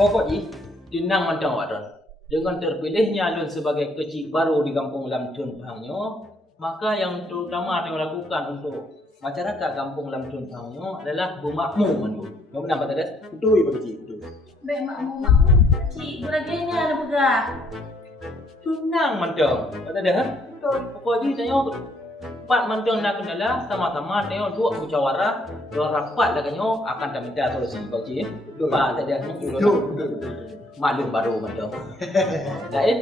Pokoknya, tinang mandang wadon. Dengan terpilihnya Lun sebagai kecil baru di kampung Lamtun Pahangyo, maka yang terutama yang lakukan untuk masyarakat kampung Lamtun Pahangyo adalah bermakmur mandu. Kamu benar kata dia? Betul Pak Kecil, betul. Baik makmum cik beragainya ada pegah. Tunang mandang kata dia. Betul. Pokoknya saya empat mandang nak kendala sama-sama tengok dua musyawarah, dua rapat lakanyo akan kami minta solusi Pak Cik. Pak tadi Betul. maklum baru mandang. Lain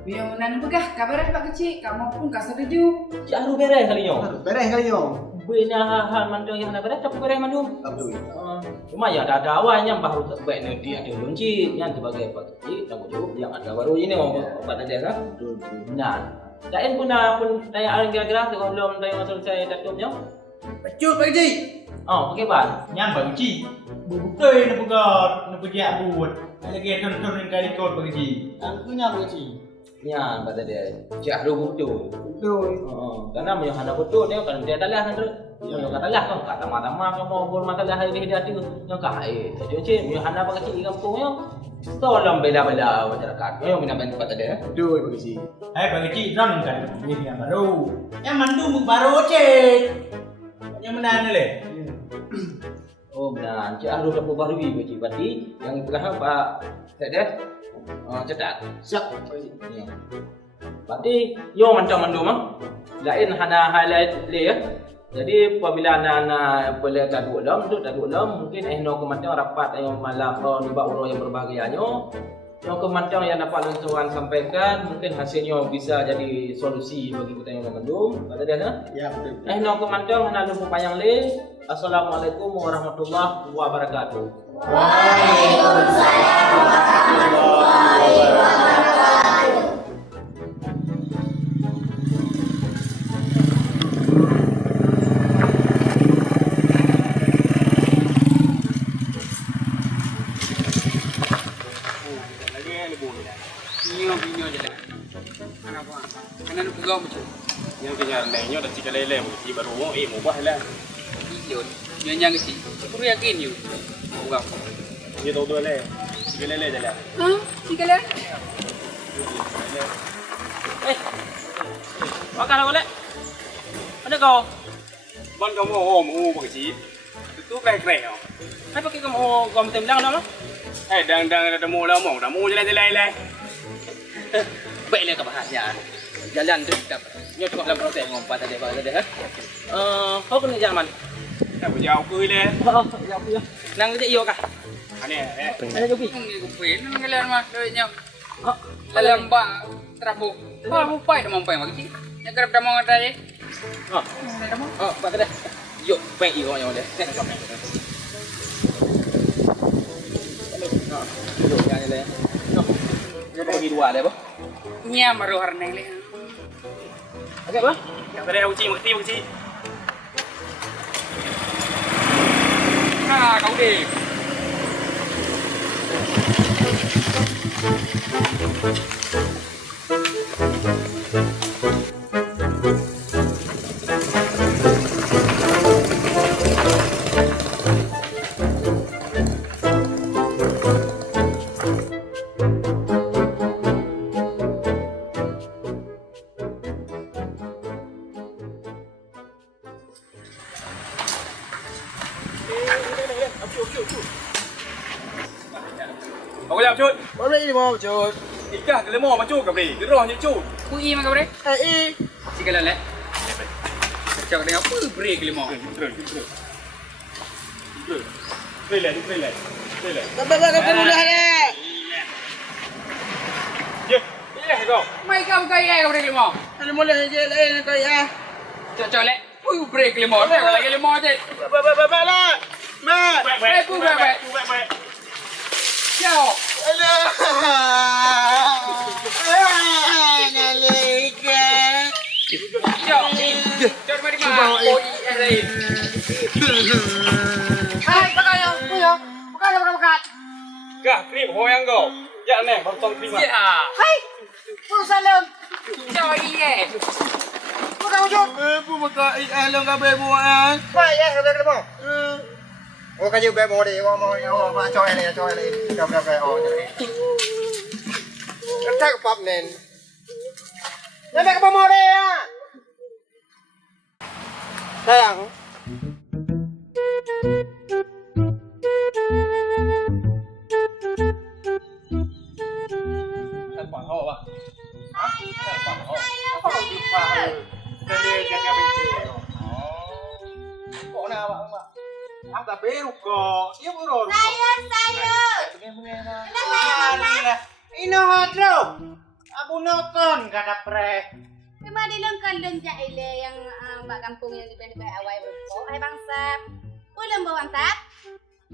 Biar menan pegah kabar Pak Kecil, kamu pun kau setuju. Cik Aru beres kali nyo. Beres kali yo. Bina hal mandang yang nak beres tapi beres mandung. Betul. Cuma ya ada awalnya baru baiknya dia ada lunci yang sebagai Pak Cik dan yang ada baru ini pada dia kan. Betul. Nah, lain pun tanya kira-kira sebelum tanya selesai datupnya. Betul Pak Kecil. Oh, okey Pak. Nyan Pak Kecil. Bukai nak pegat, nak pergi buat. Lagi tonton kali kau Pak Kecil. Angkunya Pak Kecil. Ya, kata dia. Cik Aru betul. Betul. Karena yang ada betul dia kan dia talah kan terus. Yang kata lah kan kata mata-mata kamu mau masalah hari dia tu. Yang kait. Jadi cik yang ada Pak Kecil kampungnya. Tolong bela-bela masyarakat. Yang mina bantu kata dia. Betul Pak Kecil. Hai Pak Kecil, jangan kan ini yang baru. Yang mandu baru cek. Yang mana ni le? Oh benar, Cik Aru dah perbarui Pak Cik. Berarti yang itulah Pak Sekdes cetak. Siap Pak Kecil. Ya. Berarti yo macam mandu mah. Lain hana highlight le ya. Jadi apabila anak-anak boleh taduk dalam mungkin ehno kematian rapat yang malam di bawah yang berbahagiannya. Yang kematian yang dapat luncuran sampaikan mungkin hasilnya bisa jadi solusi bagi kita yang mengandung. Kata dia nah. Ya betul. Ehno kematian hana lupa panjang le. Assalamualaikum warahmatullahi wabarakatuh. Waalaikumsalam warahmatullahi wabarakatuh. Lagi ni boleh dah. Binyo je lah. Mana apa? Kanan pegah macam. Yang kena lainnya dah cik lele Kecil baru mubah lah. Iyo. Yang Kecil. Aku yakin you. Pegah. Dia tahu tu le. Cik lele je lah. Hah? Tiga lah. Makan boleh? Ada kau? Ban kamu Pak Kecil. Itu keren. Hai pakai kamu gom temlang dah. Dang ada mu lah omong, dah mu jalan-jalan. Baiklah ke bahasnya. Jalan tu kita. Nyo cukup dalam proses ngompat tadi Pak tadi ha. Kau kena jalan. Dah jauh ke le. Ya ya. Nang je iyo kah? Ane Ada jogi. Ini kupin. Ngalan mah duitnya. Dalam ba terapu. Ba mupai dah mampai Pak Kecil. Yang kerap dah mau ngadai. Pak tadi. Yo, peng iyo nyo dia. Duduk yang ni. Kita bagi dua le, Pak. Nya maru harneng le. Okey, Pak. yang tadi aku Pak Kecil. Ha, kau deh. Aku lihat cut. Boleh ni mau cut. Ikah ke lemah macam ke bre? Geroh ni cut. Kui mah ke bre? Sikala lek. Cakap dengan apa bre ke lemah? Betul. Trailer. Kau boleh le. Iya kau. Mai kau kaya ke bre ke lemah? Ada boleh je lain kau ya. Cakap lek. Kui bre ke lemah. Lagi lemah je. Baik lah. Mat. Baik. Ciao. Alah. Nalika. Ciao. Ciao mari mah. Oi lain. Hai, pakai. Gah, krim hoyang kau. Ya neh, bantong krim. Ya. Hai. Salam. Ciao ye. Bu baka alang ka be buan. Pai kau dah mau. Oh kayu be mau deh, mau coy ni. Kau oh jadi. Tak pap nen. Nak ke mau deh ya. Sayang. Telepon ho ba? Telepon ho. Apa kau jumpa? Tadi jaga binti. Kok nak abang? Ang tapi ruko. Dia buruk. Sayur. Ino hadro. Abu nokon kata pre. Cuma di lengkang jaile yang mbak kampung yang di awai berpo. Hai bangsa. Belum bawang tak?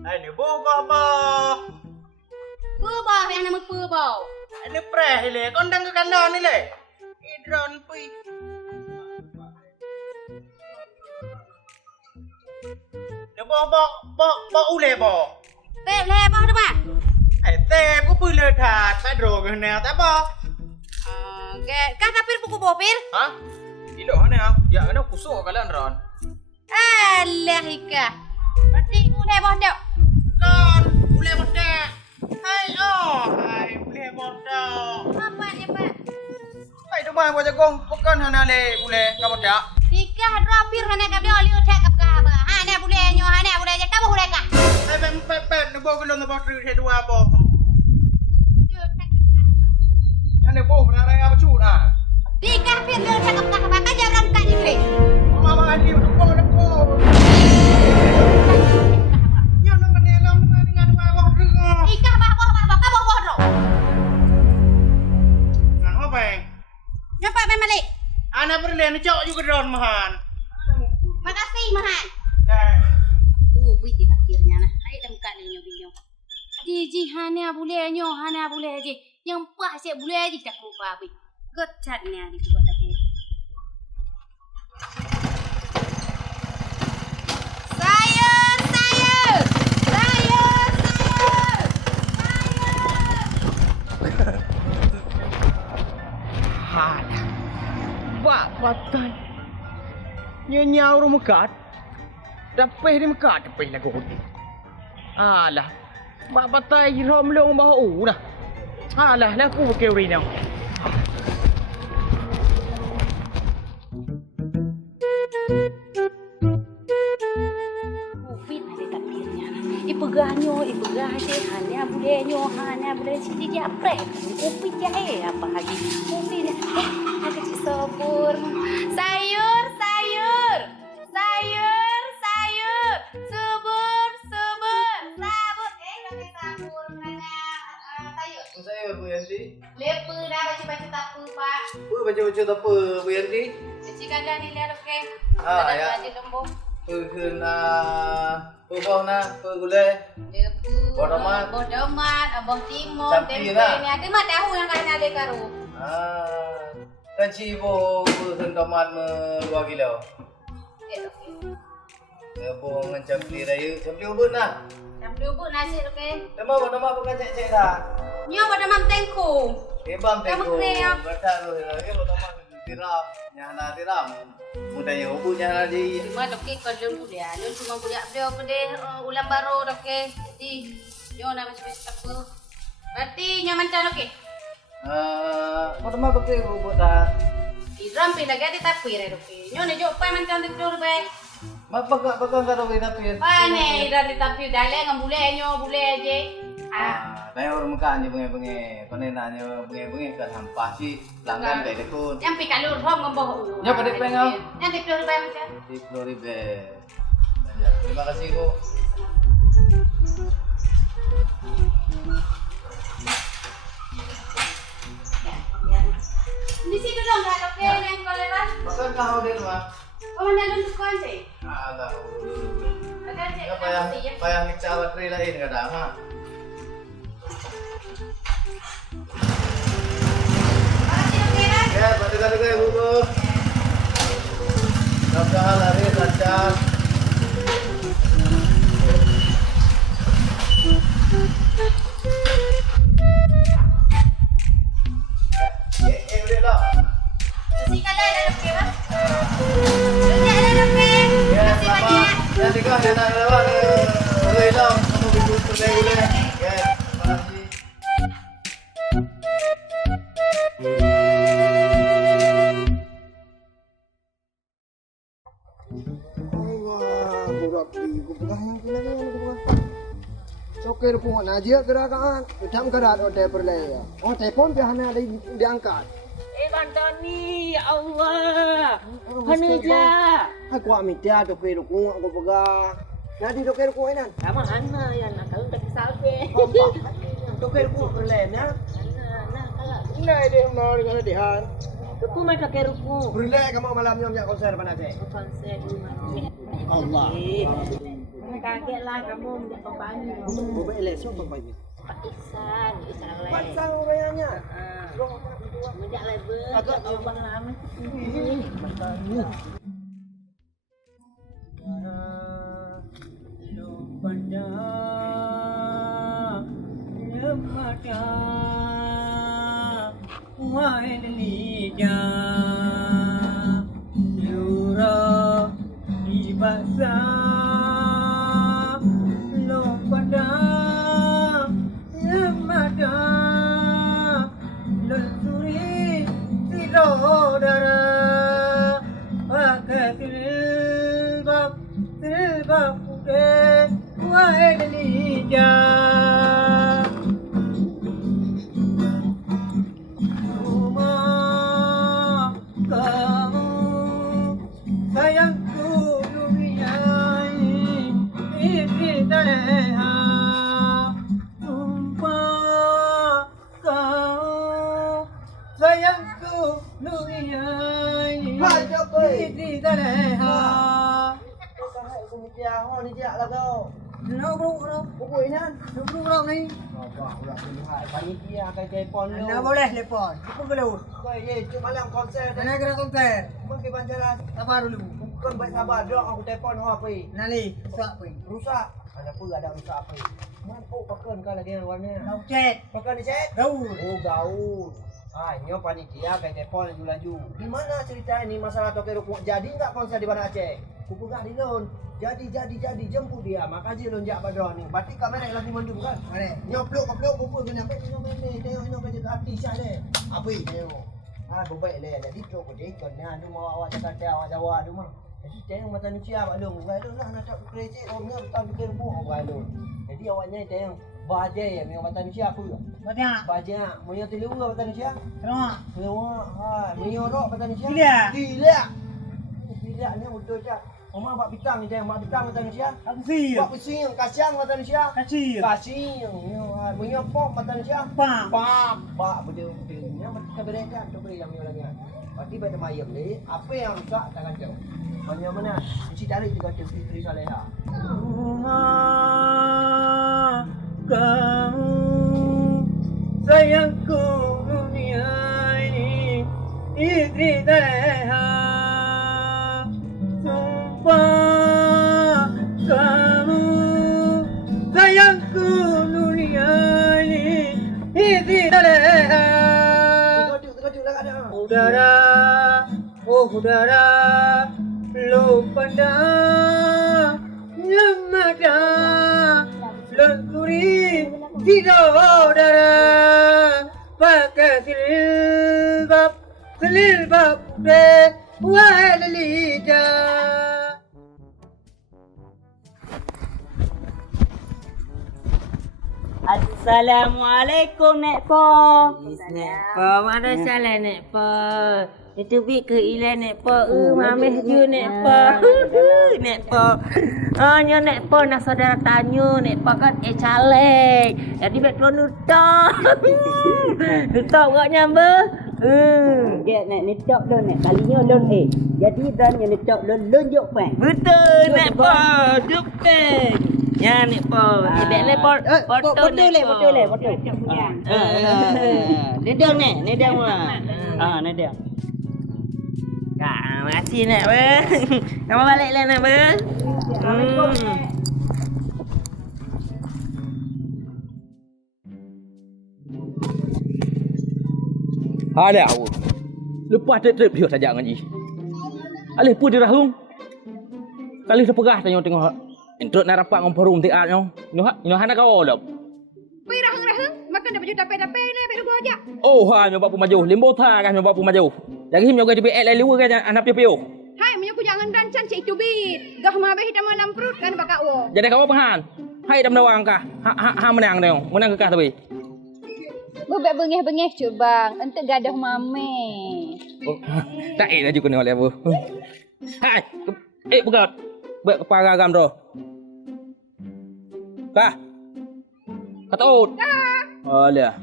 Ini bogo ba. Pubau yang nama pubau. Ini pre ile kondang ke kandang ni le. Idron pui. Dia bo ule bo. Tep lebah tu mah. Tem ko pui le that pa dro ke neo ta bo. Kan tapir buku bopir? Ha? Ilo ane ah. Ya ana kusuk kalian ron. Alah ika. Berarti ule boh dok. Don, ule bodak. Hai ule bodak. Apa ni pak? Hai tu mai bo jagong, bukan hana le ule ka bodak. Tika dropir hana kap dia oli utak kap ka. Hana boleh nyo, hana boleh je kamu boleh ka. Hai pep no bo ko lo no bo tru he dua bo. Ane bo berara apa cut ah. Tika pir dia utak kap ka. Kan jam ram ka ni kre. Mama andi tu bo na bo. Yo no mane lam no mane ngadu bo tru. Ika bah ka boh ro. Nah, apa yang? Nampak main balik. Anak berlian cok juga drone mahan. Makasih mahan. Eh, Bui tidak tirnya nah. Hai lam ka ni nyo. Ji hana boleh nyo, hana boleh je. Yang pas saya boleh je tak rupa bui. Gecat ni ada buat lagi. Sayur. hala. Pak patai. Nyau rumah kat. Dapeh di mekat dapeh lagu hudi. Alah. Pak patai rom long bahu dah. Alah lah aku ke uri now. Covid ada tapirnya nah. Ipegah je hana boleh sini dia prep. Covid jahe apa lagi. Covid ada sabur. Sayur. Subur. Sabur. Kata sabur mana sayur. Saya Bu Yanti. Lepa dah baca-baca tak apa, Pak. Bu baca-baca apa Bu Yanti? Cuci kandang ni lihat okey. Ah, ya. Ada lembu. Perken Pebah na Pergulai Lepa. Bodomat. Abang Timur. Campi Tempe lah. ni. Ada mak tahu yang kena ada karu. Kanci bo perken tomat 2 kilo. Okey. Bo ngancam beli raya. Campi ubun lah. Campi ubuk nasi okey. Nama bukan cek-cek dah. Nyo pada mam tengku. Ebam Kamu tengok. kaya. Baca tu. Tomat tiram. Nyana tiram. Mudanya ubun nyana di. Cuma okey kalau dia. Dia cuma boleh update pada ulang baru okey. Jadi nyo nak macam apa. Berarti nyo macam okey. Nama pakai ubun dah. Idram pindah lagi tapi okey. Nyo nak jumpa macam tu baik. Bakal karo kita tu. Pane idram tapi daleng boleh nyo boleh je. Lain orang makan je bengai-bengai. Kau ni nanya bengai-bengai kan hampa si pelanggan dari dekun. Yang pi kalur hom ngomong. Ya, pada pengen. Yang di peluru bayar macam. Di Floribe. Terima kasih kok. Di situ dong dah oke yang kau lewat. Makan kau di rumah. Oh, mana lu tukang sih? Agak. Ada cek. Ya payah ngecah baterai lain kadang ha. Makasih dong Kira. Ya, pada-pada buku. Dah lari lancar. Udah dah. Kasih kalian ada Kira. Banyak ada dong Ya, Kasih Bapak. banyak. Ya, tiga dia nak lewat. Boleh dah. Kamu bikin boleh. Ya, terima kasih. Allah, burak di bukan yang kena kan. Sokir pun aja gerakan. Hitam kerat hotel perlaya. Oh, telepon dia hanya ada diangkat. Bantani, ya Allah. Hanija. Aku ambil dia dokter aku pegang. Nadi dokter aku enan. Kamu Hana ya nak kalau tak salve. Dokter aku perlaya. Nah, kalau Nah, dia mau dengan dia. aku mai tak keruku. Perlaya kamu malam ni ambil konser mana sih? Konser Allah. Kaget lah kamu menjadi pembantu. Bapak elesok bapak ini. Isan lain. Pasang orangnya. Menjak level. Agak abang lama. Anda boleh telepon. Apa kalau? Kau ye cuma malam konser. Mana kena konser? Mungkin banjaran. Sabar dulu. Bukan baik sabar dong aku telepon apa? Nali, rusak apa? Rusak. Ada apa ada rusak apa? Mampu pakai kalau dia warna. Kau cek. Pakai ni cek? Gaul. Oh gaul. Ah, ini panitia kayak telepon laju-laju. Di mana cerita ini masalah toke rukuk? Jadi enggak konser di mana Aceh? Kupu enggak di Lon. Jadi jemput dia. Makasih Lon jak pada ni. Berarti kamera lagu mendung kan? Mana? Nyoplok kumpul kena sampai ni tengok kerja artis ada. Apa ni tengok. Ah, baik le jadi tok dia kena tu mau awak cakap awak Jawa tu mah. Jadi tengok mata ni siapa Lon. Bukan tu lah nak tak krecek orangnya betul fikir pun bukan Lon. Jadi awaknya tengok bajai yang mata ni siapa tu? Bajai. Mau yang telu mata ni siapa? Semua. Ha, menyorok mata ni siapa? Gila. Gila ni betul je. Mama buat bitang ni tengok bitang mata ni siapa? Buat pusing, kasiang mata ni siapa? Kasing. Menyopok mata ni siapa? Pam. Bak betul. Yang keberekan tu beri yang lagi. Berarti pada mayam ni apa yang rusak tak kacau. Mana mesti cari juga Fitri Saleha. Kamu sayangku dunia ini istri Zaleha. Sumpah kamu sayangku dunia ini istri Zaleha. Terkejut lah ada. Udara, oh udara, lu pandang lemada, lenturi tidak udara, pakai selilbab putih, wahai lidah. Assalamualaikum Nek Po. Nek Po, mana salah Nek Po? Itu bi ke ilan Nek Po. Mameh ju Nek Po. Nek Po. Nyo Nek Po nak saudara tanya Nek Po kan caleg. Jadi bet tuan nutok. Nutok gak nyambe. Dia nak nutok don Nek kalinya don Jadi don yang nutok don juk pang. Betul Nek Po. Juk pang. Ya Nek Po. Dek le Po. Betul le. Nedang Nek, nedang mah. Nedang. Kak, makasih Nek Be. Kamu balik lah Nek Be. Ada aku. Lepas trip dia saja ngaji. Alih pun dia rahung. Kali sepegah tengok entrut nak rapat ngom forum tiat nyo. Ino hana kau dah. Pi rahang-rahang, makan dah baju dape-dape ni, baju gua aja. Oh, nyoba pun maju. Limbo tha kan nyoba pun maju. Jadi him nyoba DPL lai luar kan anak piu. Hai, menyaku jangan rancan cik itu bit. Gah mabeh hitam malam perut kan bakak wo. Jadi kau pahan. Hai dam dawang kah? Ha menang tengok. Menang ke kah tapi. Bebek bengeh-bengeh cuk bang, ente gadah mame. Oh, tak laju kena oleh apa. Hai. Pegat. Bek kepala gam tu. Kah? Kata ut. Oh, lihat.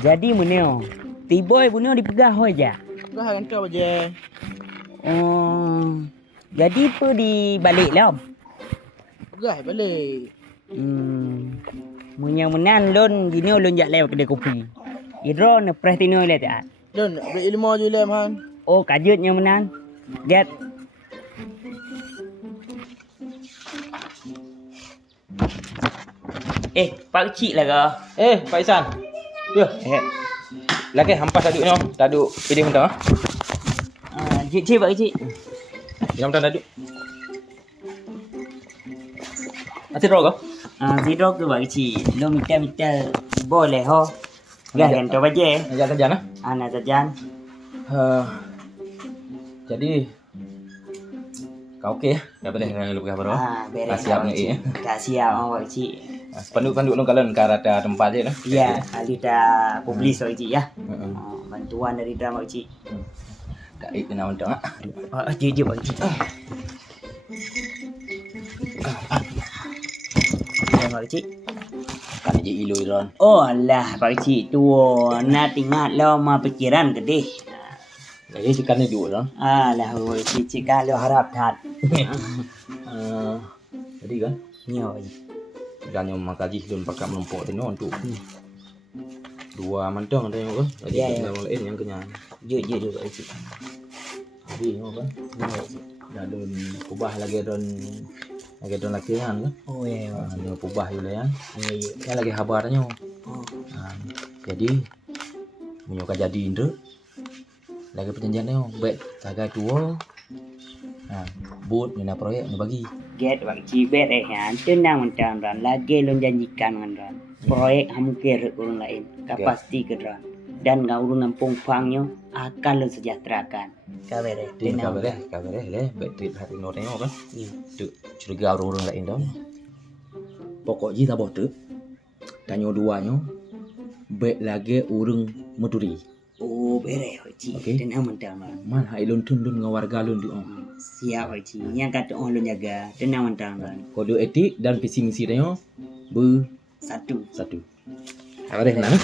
Jadi muneo. Tiboy muneo dipegah ho aja. Pegah kan kau je. Jadi tu dibalik lah. Pegah balik. Munya menan lon gini lon jak lew kedai kopi. Idro ne preh tino le tak. Don beli ilmu je lem han. Oh kajutnya menan. Lihat. Pak kecil lah ke? Pak Isan. Ya. Lagi hampas taduk nyo. Taduk pilih mentah. Cik Pak kecil. Yang mentah taduk. Ati ro ke? Zero ke Pak kecil. Lo minta boleh ho. Gak kan tu baje. Ajak saja nah. Anak sajan. Jadi kau okey ya? Dah boleh lu kabar oh. Beres. Siap ni. Tak siap Pak kecil. Penduk-penduk lu kalian ke rata tempat je nah. Ya, kali dah publis Pak kecil ya. Bantuan dari drama Pak kecil. Kak Ik kena untuk ah. Jujur Pak kecil. Pak kecil. Kan je ilu Iron. Oh alah Pak kecil tu nak ingat lah ma pikiran gede. Jadi sekarang ni dulu lah. Alah oi cik kalau harap tat. Jadi kan Nyo. dan yang makaji dan pakai melompok tu untuk dua mantang ada yang kan. Jadi yang lain yang kenyang. Jujur Pak kecil. Jadi kan. Dah don ubah lagi don laki kan. Oh ya. Dia ubah juga ya. Ya lagi kabarnya. Jadi menyoka jadi indra. Lagi perjanjiannya baik jaga dua. Buat mina proyek ni bagi. Get Pak kecil han tenang mentang ran lagi lon janjikan dengan ran. Proyek hamu kira urang lain. Kapasti ke ran. Dan ngau urang nampung pangnya akan lon sejahterakan. Kabere. Kabare le baik trip hari no tengok kan. Tu curiga orang lain dah. Pokok ji tak boh tu. Tanyo duanya baik lagi urang Maduri. Oh beres Pak cik. Okey. Tenang mentang ran. Man hai lon tun dengan warga lon di Siap Pak cik. Yang kata orang lon jaga. Tenang mentang ran. Kode etik dan visi misi dia Satu. Habis nak.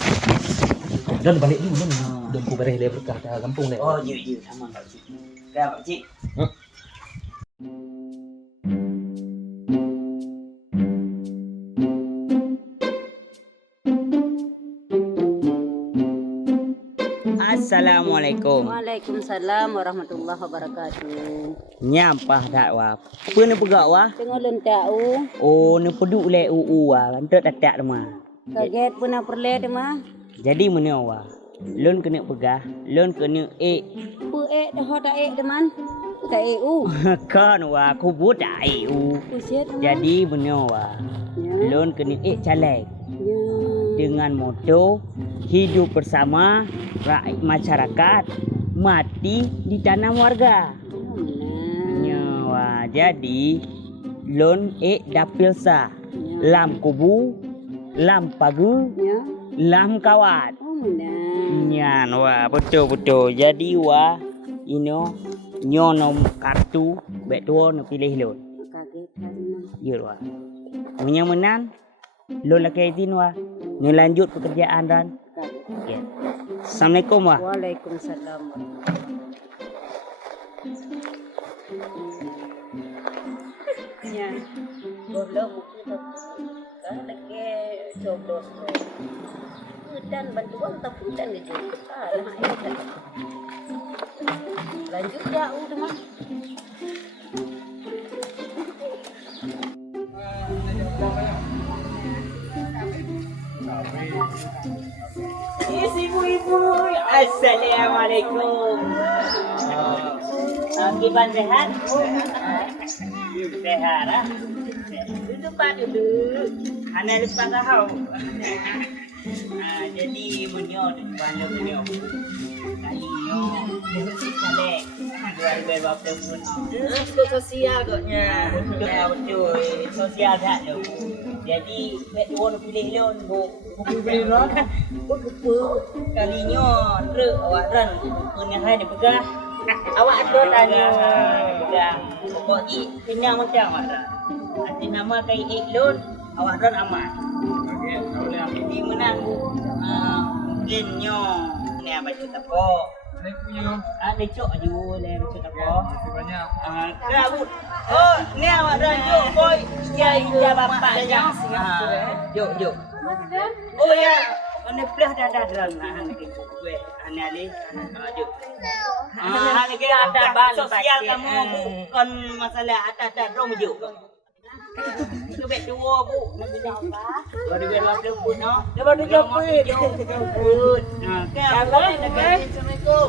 Dan balik dulu dan ku beres le berkah dah kampung le. Oh jujur sama Pak cik. Dah Pak cik. Assalamualaikum. Waalaikumsalam warahmatullahi wabarakatuh. Nyampah dakwah. Apa ni pegak wah? Tengok lon tahu. Oh, ni peduk le wah. Kantot tak mah. Kaget pun perle de mah. Jadi mana wah? Lon kena pegah, lon kena Pu dah dah de man. Tak Kan wah, aku buat EU. Usiat. Jadi mana wah? Lon kena caleg. Dengan moto hidup bersama rakyat masyarakat, mati ditanam warga. Jadi lon dapil sa. Lam kubu, lam pagu, Ya. lam kawat. Oh, benar. Nyan wah betul. Jadi wah nyono kartu bek tua no pilih lon. Kaget kan. Ya wah. Menang lon laki izin wah. Nyo lanjut pekerjaan dan. Ya. Assalamualaikum wah. Waalaikumsalam. Ya. Belum kita kan lagi jodoh. Dan bantuan tapi dan juga. Lanjut ya udah mah. Ibu-ibu, assalamualaikum. Gimana sehat? Sehat ah. Duduk pak duduk. Ana lupa tahu. Jadi munyo depan munyo. Kalinya selek. Jual berapa pun. Sosial koknya. Betul. Sosial tak tu. Jadi betul pilih lon bu. Pilih lon. Bu kalinya re awak ran punya hai dia pegang. Awak ada tanya pegang. Pokoknya kena macam awak ran. Ada nama kai lon awak ran aman. Jadi menang mungkin nyo ni baca tapo. Ada cok aju le baca tapo. Banyak. Kerabut. Oh, ni awak ran jok boy. Ya bapaknya Singapura. Jok. Oh ya, ane belah dah ran ane gitu. Gue ane ali jok. Ane kira ada sosial kamu bukan masalah ada rom jok. Itu bet dua bu, nak bilang apa? Baru berapa pun, no? Baru jemput. Nah, kawan, assalamualaikum.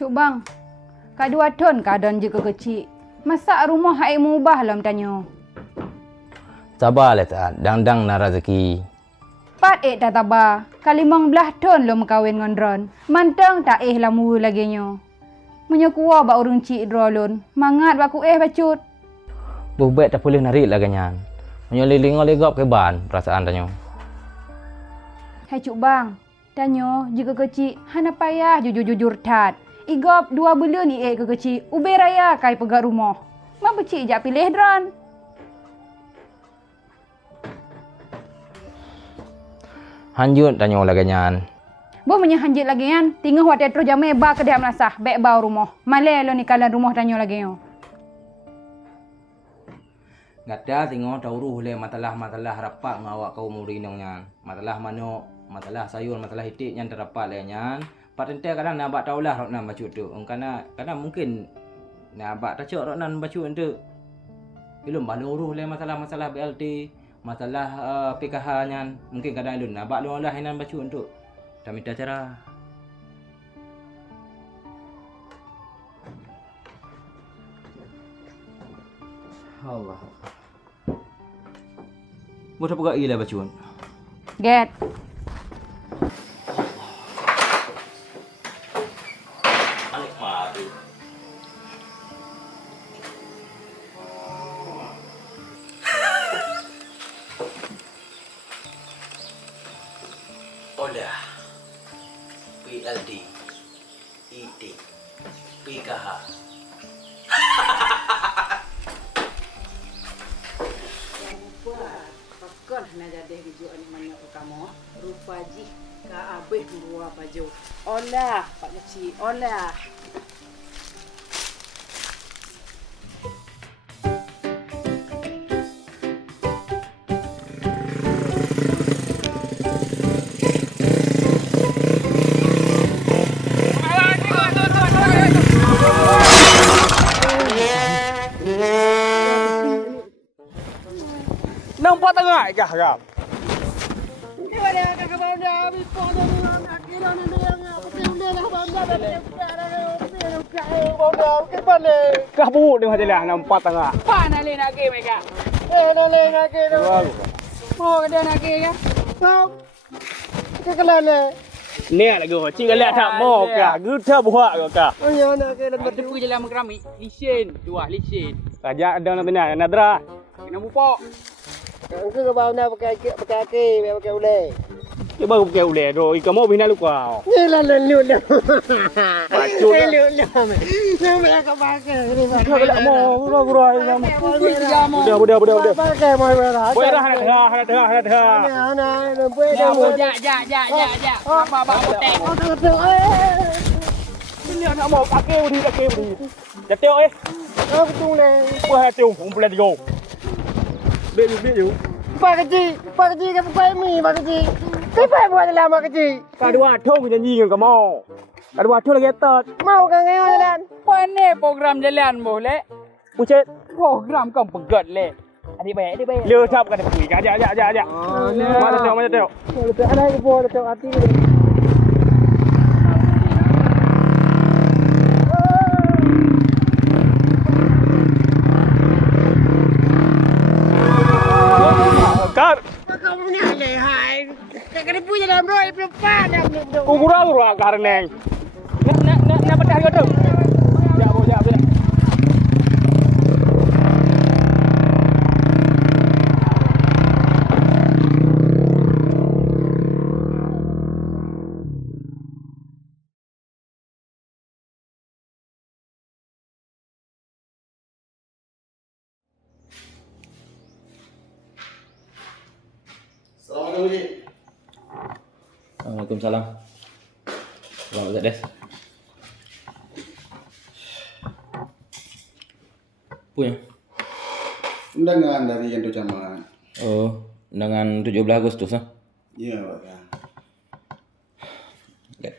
Cuk bang, kadua ton keadaan je kecil. Masa rumah hai mubah lam tanya. Sabarlah tak, dang na rezeki. Pat tak taba, kali 15 ton lo kawin ngondron. Mantang tak lamu lagi nyo. Menyo kuah ba urung cik drolon. Mangat baku bacut. Bubek tak boleh narik lah ganyan. Menyoling legap ke ban perasaan tanyo. Hai cuk bang, tanyo jika kecil hana payah jujur tat. Igop 2 bulan ni ke kecil. Ube raya kai pegat rumah. Ma becik jak pilih dran. Hanjut tanyo lah ganyan. Bo menye hanjit lagi kan. Tinggal wat terus jamai ba ke dia melasah. Bek bau rumah. Male lo ni kalan rumah tanyo lagi yo. Gada tengok tauruh le masalah rapat ngawak kau murinong nyan. Masalah mano, masalah sayur, masalah itik nyan terapat le nyan. Patente kadang nak abak taulah rok nan bacu tu. Kadang mungkin nak abak tacok rok nan bacu tu. Belum baluruh le masalah BLT, masalah PKH nyan. Mungkin kadang ilun abak lu lah nan bacu tu. Tak minta cara. Allah. Buat apa gak ilah bacuan? Get. Alik madu. Olah. PLD. IT. PKH. Pakon nak jadi video ni mana kamu? Rupa ji ka abeh rupa baju. Olah, Pak Kecil. Olah. Nampak tengah kah? Dia ada kakak baru dia. Kabu dengan jalan nampak tengah. Pana le nak ke mereka. Mau ke nak ke ya? Ni lagi cik galak tak mau ka. Gua buat ka. Tepu jalan mengerami. Lisen, dua lisen. Raja ada nak tanya Nadra. Kena mupok. Dia baru pakai ulai tu. Ikan mau bina lu kau. Pacu lah. Kau galak mau gurau. Budak. Boleh dah hana dah. Ja. Apa tek. Ini anak mau pakai udi. Jatuh Buat hati pun boleh digo. Beli. Pak kecil ke bukai mi, Pak kecil. Kenapa buat dalam Pak kecil? Kadua thong janji dengan kamu. Kadua thong lagi tat. Mau kan ngeo jalan? Pane program jalan boleh. Pucet. Program kau pegat le. Adik baik. Leu tap kan pergi. Ajak. Mana tengok. Ada yang boleh tengok hati ni. Kar. Kamu ni lehai. Kena punya dalam roh perempuan dah belum. Kurang karneng. Nak pedah ke tu? Jap. Assalamualaikum Cik. Waalaikumsalam. Selamat Des. Punya. Undangan dari Yanto Camat. Oh, undangan 17 Agustus ah. Ya, Pak. Ya. Lihat.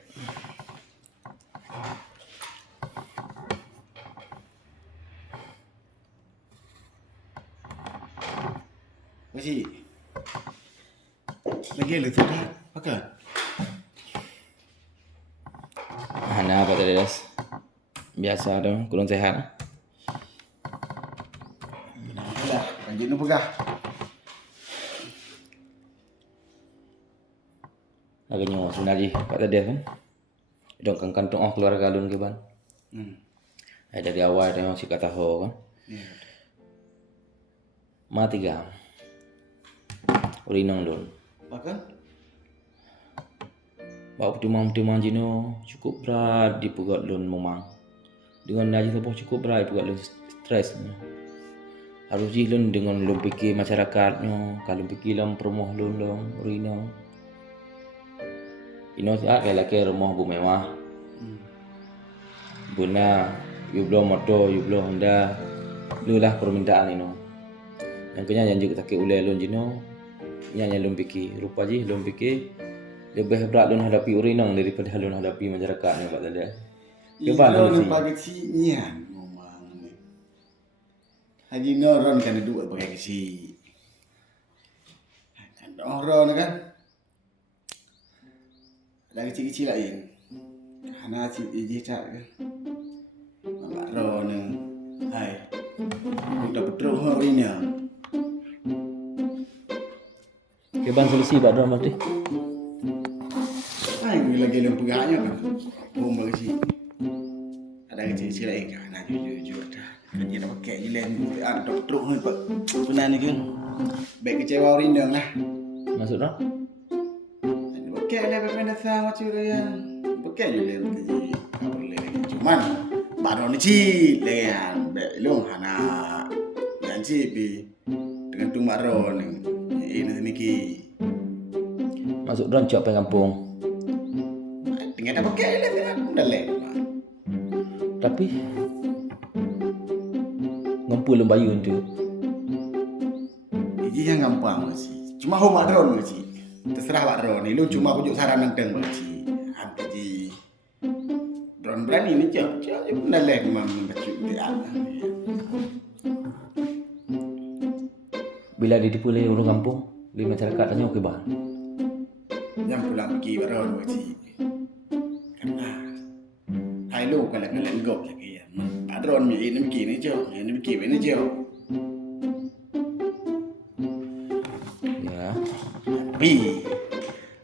Masih. Lagi lu tu dah. Pakai. Hana apa tadi Des? Biasa dong, kurang sehat. Dah, lanjut nu pegah. Agaknya sebenarnya Pak tadi kan. Dong kantong keluarga lun ke ban. Dari awal tengok si kata ho kan. Ya. Mati gam. Urinong dun. Pakai. Bawa timang jino cukup berat di pugat lun memang. Dengan naji lepas cukup berat pugat lun stresnya. Harus jilun dengan lun fikir masyarakatnya, kalau fikir lam perumahan lun urinong. Ino siap lelaki rumah bu mewah. Buna, you belum motor, you belum Honda. Lu lah permintaan ino. Yang kena janji kita ke ulai lun jino. Yang lun fikir, rupa je lun fikir lebih berat lun hadapi urinang daripada lun hadapi masyarakat ni Pak Tadi. Kepan Ini pagi si nian ngomong ni. Haji Noron kan dua pakai kesi. Kan Noron kan. Ada kecil-kecil lain. Hana si iji tak kan. Mak ro ni. Hai. Udah betul hari ni. Kepan solusi Pak Dron mati. Hai lagi lem pegaknya kan. Bom bagi. Ada kecil-kecil lain kan. Nak jujur dah. Kerja nak pakai jilen ada teruk ni Pak. Sebenarnya kan. Baik kecewa hari ni lah. Masuk dah. Pakai lah pakai dasar macam tu ya. Pakai jilen kerja. Tak boleh lagi. Cuman baru ni cik lagi kan. Belum hana. Yang cik pi. Dengan tu baru ni. Ini sedikit. Masuk Dron cok pe kampung. Tinggal dah pakai lah kan. Dah lem. Tapi ngumpul lum bayu tu. Ini yang gampang sih. Cuma home drone sih. Terserah Pak Drone ni. Lu cuma pujuk saran nenteng sih. Hampir ji. Drone berani ni cok. Dah lem memang bacuk dia. Bila ditipu oleh orang kampung, di masyarakat tanya ke bah. Yang pulang ki baron wajib. Karena hai lu kalau kalian gop lagi ya. Baron mi ini ki ni jo, ini ki ini jo. Ya. Tapi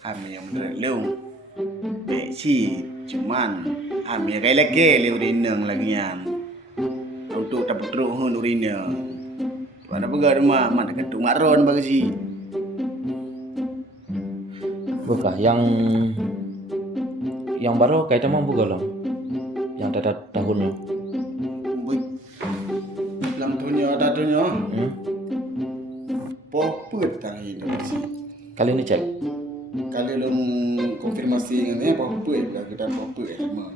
kami yang berlung beci cuman kami lagi urineng lagi yang untuk dapat terus urineng. Mana pegang rumah mana ketung maron bagi Bukan yang baru kaitan mau buka lah. Yang ada tahunnya. Dalam dunia ada dunia. Hmm? Poput tanah ini bagi. Kali ini cek. Kali lu konfirmasi dengan apa poput kita poput mah.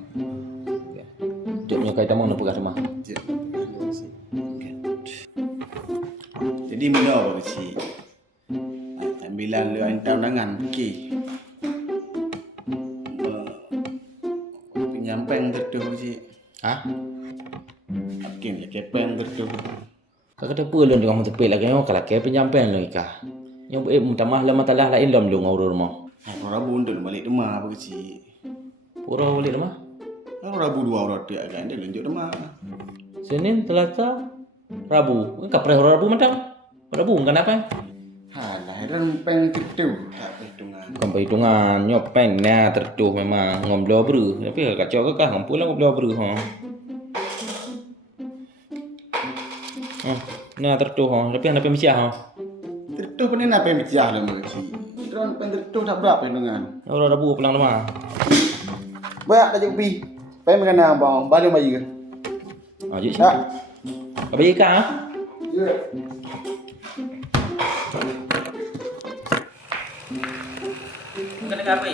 Joknya kaitan mau buka sama. Jadi mana bagi? Ambilan lu antam tangan ki. Penyampaian tertuh bagi. Hah? Makin ya kepeng tertuh. Kakak tu pun dengan mata pel lagi yang kalau kayak penyampaian lagi kah. Yang minta maaf lah masalah lain dalam lu ngurus rumah. Rabu untuk balik rumah bagi. Pura balik rumah. Rabu 2 orang dia kan dia lanjut rumah. Senin, Selasa, Rabu. Enggak pernah Rabu mentang. Rabu kan apa? Halah, heran peng tertuh tak perhitungan. Bukan perhitungan, nyopeng nah tertuh memang ngomblo beru. Tapi kacau ke kah ngumpul lah ngomblo beru ha. Nah tertuh ha, tapi anda pergi ha. Tertuh pun nak peng pecah lah bagi. Heran peng tertuh tak berapa perhitungan. Orang Rabu pulang rumah. Banyak dah jadi peng kena bang, baru mai ke. Aje sih. Tak. Apa ikan ah? Ya. Kena apa?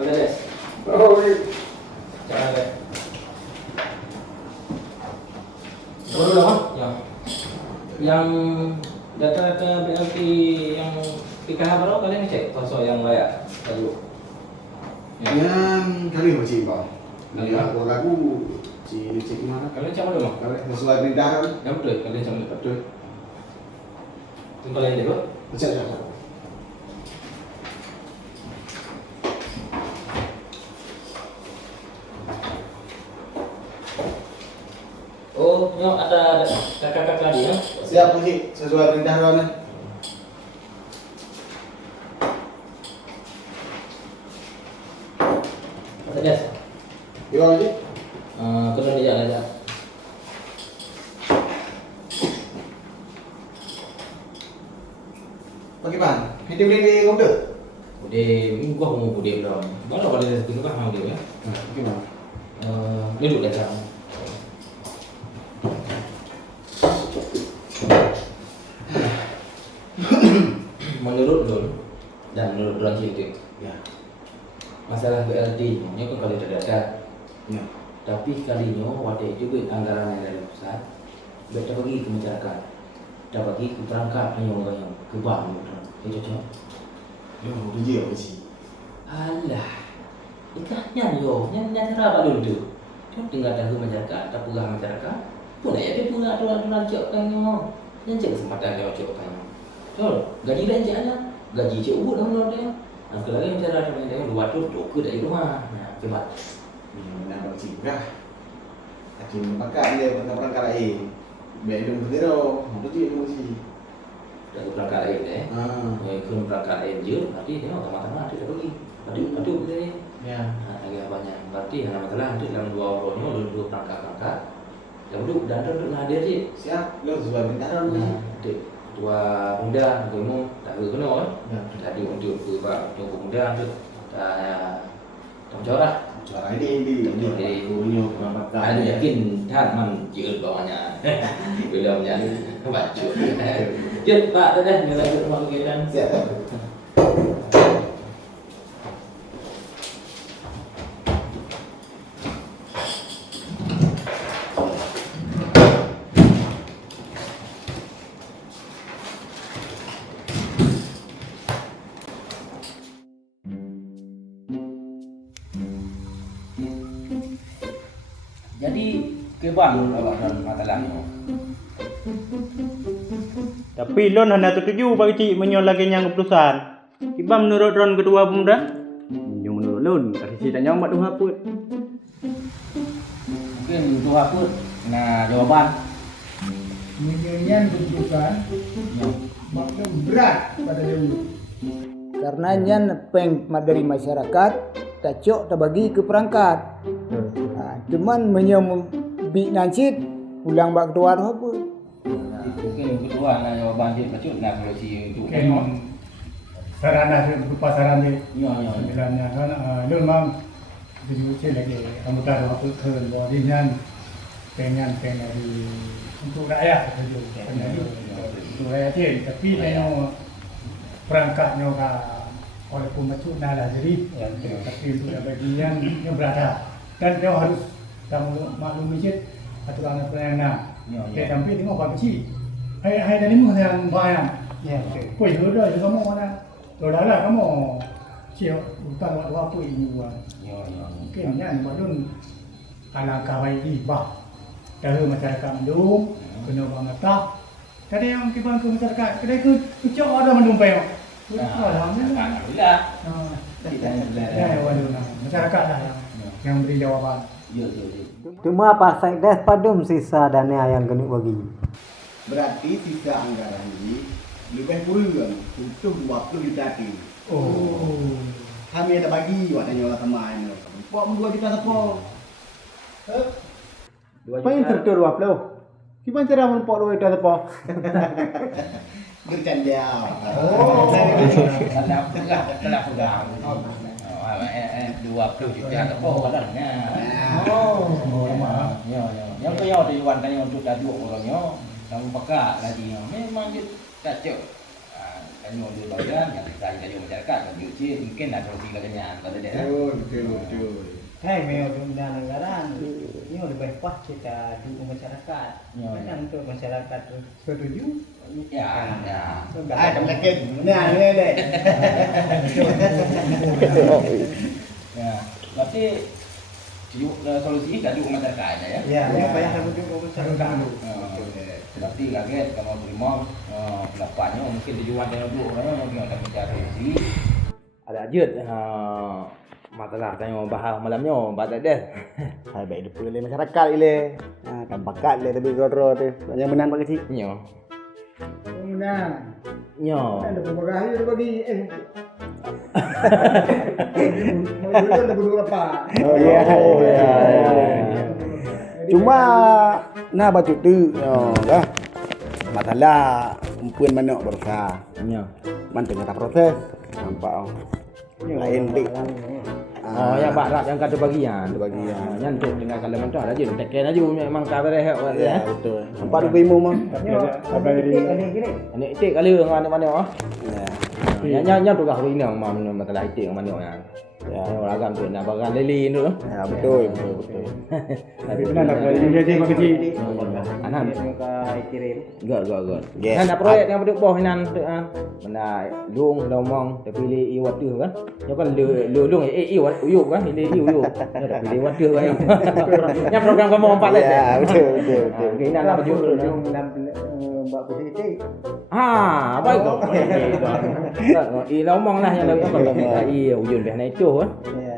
All the best. Oh, Jangan. Baru lah, yang data-data BLT yang PKH baru kalian cek pasal yang layak tadi. yang kali macam bang. Kali Dia lagu si cek mana? Kalian cek mana mah? Kalau sesuai perintah kan? Yang betul, kalian cek mana? Betul. Tunggu kalian dulu. Betul. Oh, no, ada kakak tadi ya? Siap Haji, sesuai perintah kan? Ada. Iya Haji. Kena dia aja. Bagaimana? Hidup di komputer? Udah minggu gua mau udah belum. Baru pada itu kan mau dia ya. Bagaimana? Duduk dah sekarang. Menurut Don dan menurut Don Cinti, Ya. masalah BLT nya kan kalau tidak ada. Ya. Tapi kalinya wadah juga anggaran yang dari pusat, kita bagi ke masyarakat, kita bagi ke perangkat yang ke bank, itu cocok. Yo, dia Haji. Alah, ikannya yo, yang cara apa dulu tu? Cuma tinggal dah ke masyarakat, tak pegah masyarakat, pun ayat dia pun aturan cok kanyo, yang cek kesempatan dia cok kanyo. Betul, gaji dan caknya, gaji cek ubud dah dia. Nah, kalau lagi cara ada yang luar tu, ke dari rumah, nah, kebat. Nak bagi dah. Haji pakai dia perangkat lain. Biar dia berdero, betul dia Haji. Dah ke perangkat lain ke perangkat lain je, berarti dia otomatis dia dah pergi. Padu boleh. Ya. Agak banyak. Berarti yang nama telah nanti dalam dua orang ni ada dua perangkat. Yang duduk dan duduk hadir je. Siap, lo sesuai perintah kan? Dua muda, kamu tak kena kan? Ya. Tadi untuk beberapa muda tu tak corah. Suara ini punya penampakan. Ada yakinท่านมันยืนbawahnya. Bilangnya baca. Jut Pak dah nilai rumah kita. Siap. Jadi keban awak dalam masalah ni. Tapi lon hana tertuju bagi cik menyon lagi yang keputusan. Kiba menurut Ron kedua pemuda? Yang menurut lon, kasi cik tak nyambat tu apa? Mungkin tu apa? Nah, jawapan. Menyon keputusan makin berat pada dia. Karena nyan peng dari masyarakat tak cok tak bagi ke perangkat. Cuman menyem bi nancit pulang bak ketua tu apa? Mungkin kedua nah jawapan dia macam nak solusi untuk sarana berupa sarana ya. dalamnya kan lu memang jadi lagi anggota waktu ke bodinya pengen di untuk rakyat saja untuk rakyat je tapi neno perangkatnya oleh pemecuna lah jadi tapi untuk bagian yang berada dan dia harus kamu maklum masjid aturan pelayanan sampai tengok apa sih hai dari mana yang bayang kau itu dah kamu mana dah lah kamu siapa bukan waktu apa ini buat mungkin yang balun alangkah baik bah dari masyarakat mendung kena banget tak kadang yang kita ke masyarakat kadang ke ucap ada mendung payah alhamdulillah masyarakat lah yang beri jawapan. Cuma Pak Sekdes padum sisa dana yang kena bagi. Berarti sisa anggaran ini lebih kurang untuk 20 juta ti. Oh. Kami ada bagi awak tanya orang sama ini. Pok 2 juta siapa? Apa yang tertur wap lo? Kiban cara menpok lo itu apa? Bercanda. Oh. Kalau pegang. 20 juta apa dah. Yang kau yang di wan tanya untuk taduk orangnya, kamu pakak lagi. Memang dia tak cok. Tanya untuk badan, yang kita tanya masyarakat, mungkin ada solusi lagi pada dia. Betul. Hai, memang penggunaan anggaran ini lebih pas kita dukung masyarakat. Macam untuk masyarakat setuju? Ya. Kamu lagi benar deh. Ya, berarti solusi tak dukung masyarakat ya? Ya, yang banyak kamu dukung masyarakat. Berarti kaget kamu terima pendapatnya mungkin tujuan dia dulu orang mungkin ada mencari solusi. Ada ajut masalah tanya bahas malamnya badak dah. Hai baik depa le masyarakat ile. Kan bakat le tapi goro tu. Banyak menang bagi cik. Nyo. Menang. Nyo. Ada pembagasi dia bagi mau ada berapa? Oh ya. Cuma nah batu tu dah. Masalah umpuan manok bersah. Nyo. Man tengah proses. Nampak lain dik. Oh ya barat yang kata bagian. Yang tu dengan kalau mentah aja tekan aja memang tak beres ya. Betul. Nampak tu imam mah. Apa jadi? Ini itik kali dengan mana ya. Yang tu kah ini yang masalah itik yang mana yang. Ya, ragam tu nak bagan lelin tu. Ya, betul. Tapi benar nak jadi bagi cik. Anan muka kirim. Gak. Kan ada proyek yang berduk bawah nan tu benda lung lomong terpilih iwat tu kan. Yo kan lung iwat uyup kan, uyup. Ya pilih iwat tu kan. Yang program kamu 4 lah. Ya, betul. Okey, nak baju tu. Buat positif. Baik kau. Lomong lah yang lagi apa lomong. Ujung dah naik tu kan. Ya.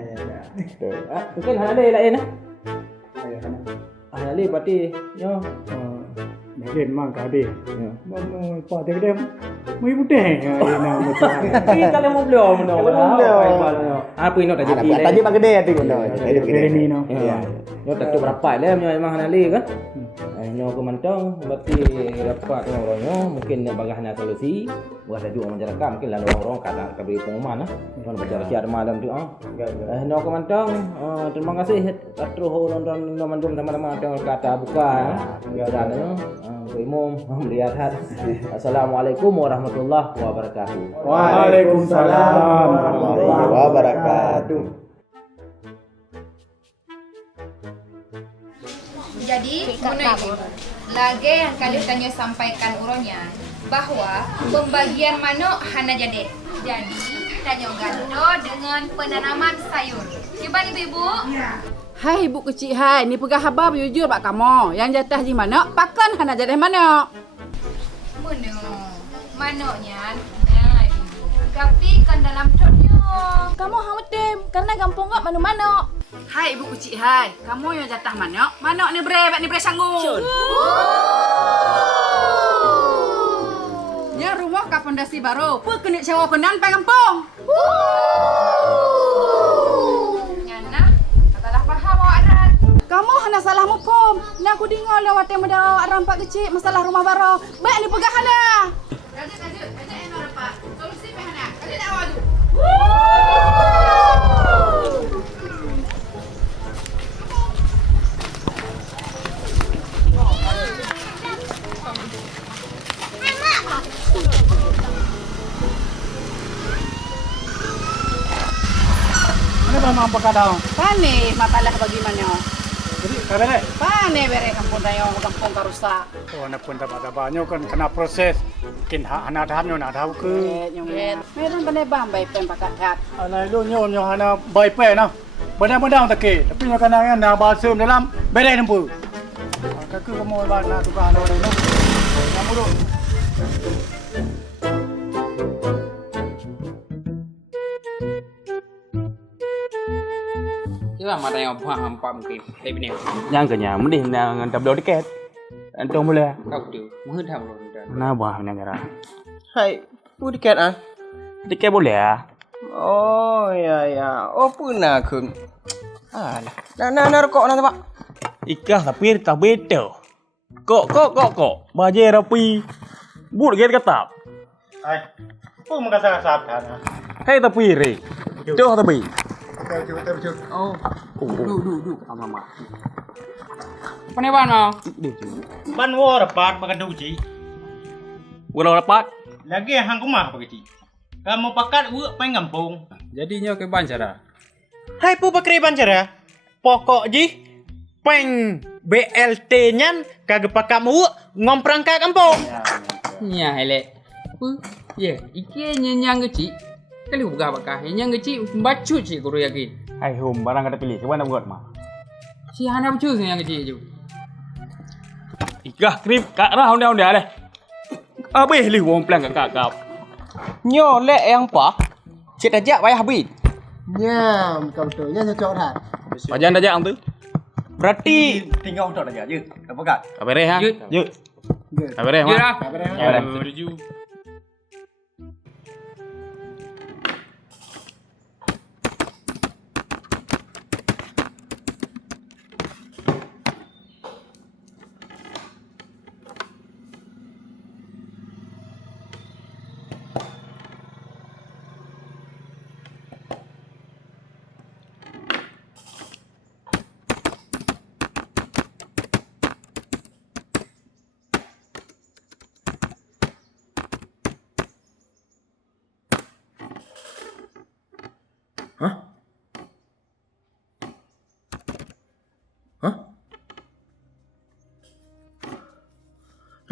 Betul. Mungkin ada lain Ahli berarti yo. Mungkin memang kade. Mau pak dia mau putih ya nama macam. Kalau mau belum apa ini tak jadi. Tadi pak gede tu no. Gede ni no. Ya. Yo tak tu berapa lah memang ahli kan. Nyo kemantong berarti dapat orangnya mungkin bagaimana solusi buat ada masyarakat mungkin lalu orang kata beri pengumuman kan bicara siar malam tu nyo kemantong terima kasih terus nonton mandum sama-sama tengok kata buka kerana umum melihat Assalamualaikum warahmatullahi wabarakatuh. Waalaikumsalam warahmatullahi wabarakatuh. Jadi, lagi yang kalian tanya sampaikan uronya bahwa pembagian manuk hana jadi. Jadi, tanya gado dengan penanaman sayur. Coba ibu-ibu. Hai ibu kecil hai, ni pegah habar jujur pak kamu. Yang jatah di mana? Pakan hana jatah mana? Manoknya? Nah, ibu. Tapi kan dalam conyo. Kamu hamutim karena kampung gak mana-mana. Hai ibu kecil hai, kamu yang jatah mana? Manok ni bre sanggung. Ya rumah ka pondasi baru. Pu kena sewa penan pai kampung. Nyana, katalah paham awak adat. Kamu hana salah mukum. Nak aku dengar lewat yang muda awak rampak kecil masalah rumah baru. Baik ni pegah hana. Ajak yang rapat. Solusi pehana. Kali nak awak tu. Ini memang perkadang. Pane masalah bagaimana? Jadi kabel Pane bere kampung dayo kampung karusak. oh nak pun dapat banyak kan kena proses. Kin hana tahan nak tahu ke. Nyongget. Meron pane bang baik pen pakat hat. Alai lu nyo hana baik pe nah. Benar-benar tak ke. Tapi nak kena nak balsam dalam bedai nempu. Kakak kamu ba nak tukar ada orang noh. Kamu dulu. Chứ là mà đây ông hoàng pam kịp đây bên này Yang kenya mending nang tablo tiket. Entong boleh. đâu được mới thầm rồi Nah buah negara. Hai, pu tiket ah. Tiket boleh ya? Oh ya. Oh puna kun. Alah. Nah rokok nanti Pak. Ikah tapi tak beda. Kok. Baje rapi. Bud get katap. Hai. Pu mengasa sabtan. Hai tapi re. Doh tapi. Betul. ô đủ mà apa nih bang nào Ban wo rapat makan duci. Walau dapat. Lagi hang kumah begitu. Kamu pakat uak pai ngampung. jadinya ke ban cara Hai pu bakri bancara. Pokok ji peng BLT nyan kagak pakamu ngomprang ka kampung. nhà hay lệ yeah iki nyang ke ci kali buka bakah nyang ke ci bacu ci guru yakin Hai hum barang kata pilih. Coba nak buat mah. si hana bacu nyang ke ci ju Ikah krip kak rah onde deh. Abih li wong plan kak. Nyo le yang pa. Cik ajak payah habis. Nyam, kau betul. Yang cocok dah. Pajan dah tu. Berarti Tinggal untuk aja je. Tak pekat. Kabere ha. Yuk. Yuk. Kabere Yuk mah. dah. Kabere.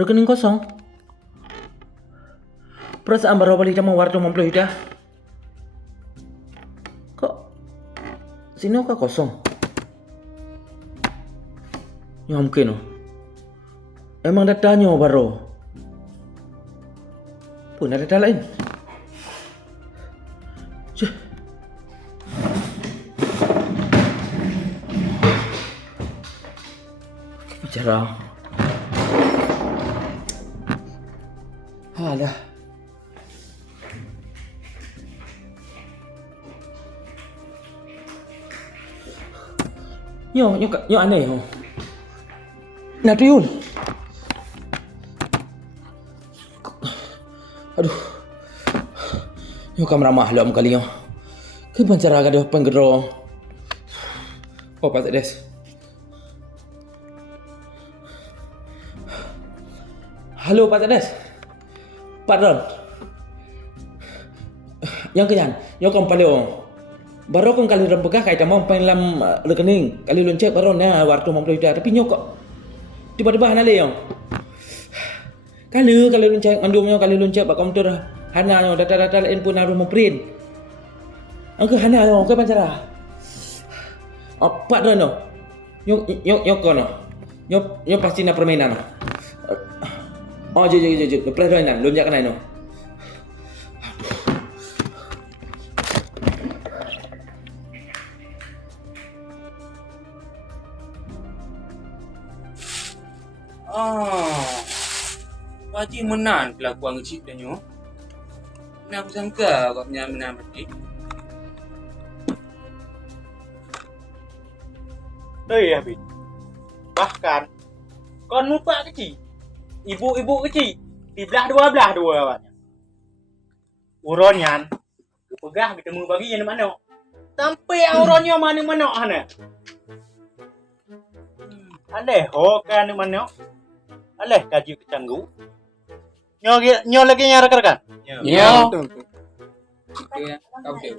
Rekening kosong. Perasaan baru balik sama warga mempelai dah. Kok sini kok kosong? Ya mungkin. Emang datanya baru. Pun ada data lain. Cih. Bicara. Alah. Yo aneh yo. Nah tuyul. Aduh. Yo kamera mahlam kali yo. Ke pancara ka dah penggero. Oh patut des. Halo Pak Tedes. Pak Ron. Yang kenyan, yo kom paleo. Baru kong kali rembegah kai tamam penglam rekening. Kali loncek baron ya waktu mempelai dah tapi nyok kok. Tiba-tiba hana le yo. Kali loncek andumnya kali loncek bak komputer hana yo data-data lain pun harus memprint. Angke hana yo ke pancara. Pak Dono. Yo kono. Yo pasti na permainan. Oh, jo. Permainan, lu jangan no. Pakcik menang kelakuan kecil dah nyo. Mana aku sangka kau punya menang pakcik. Hei Habib. Bahkan kon lupa kecil. Ibu kecil di belah dua awaknya. Uronyan pegah ketemu bagian mana? Sampai uronnya mana hana. Aleh ho kan mana? Aleh kaji kecanggu. Nyo lagi nyarakan. Nyo. Oke, kau dia.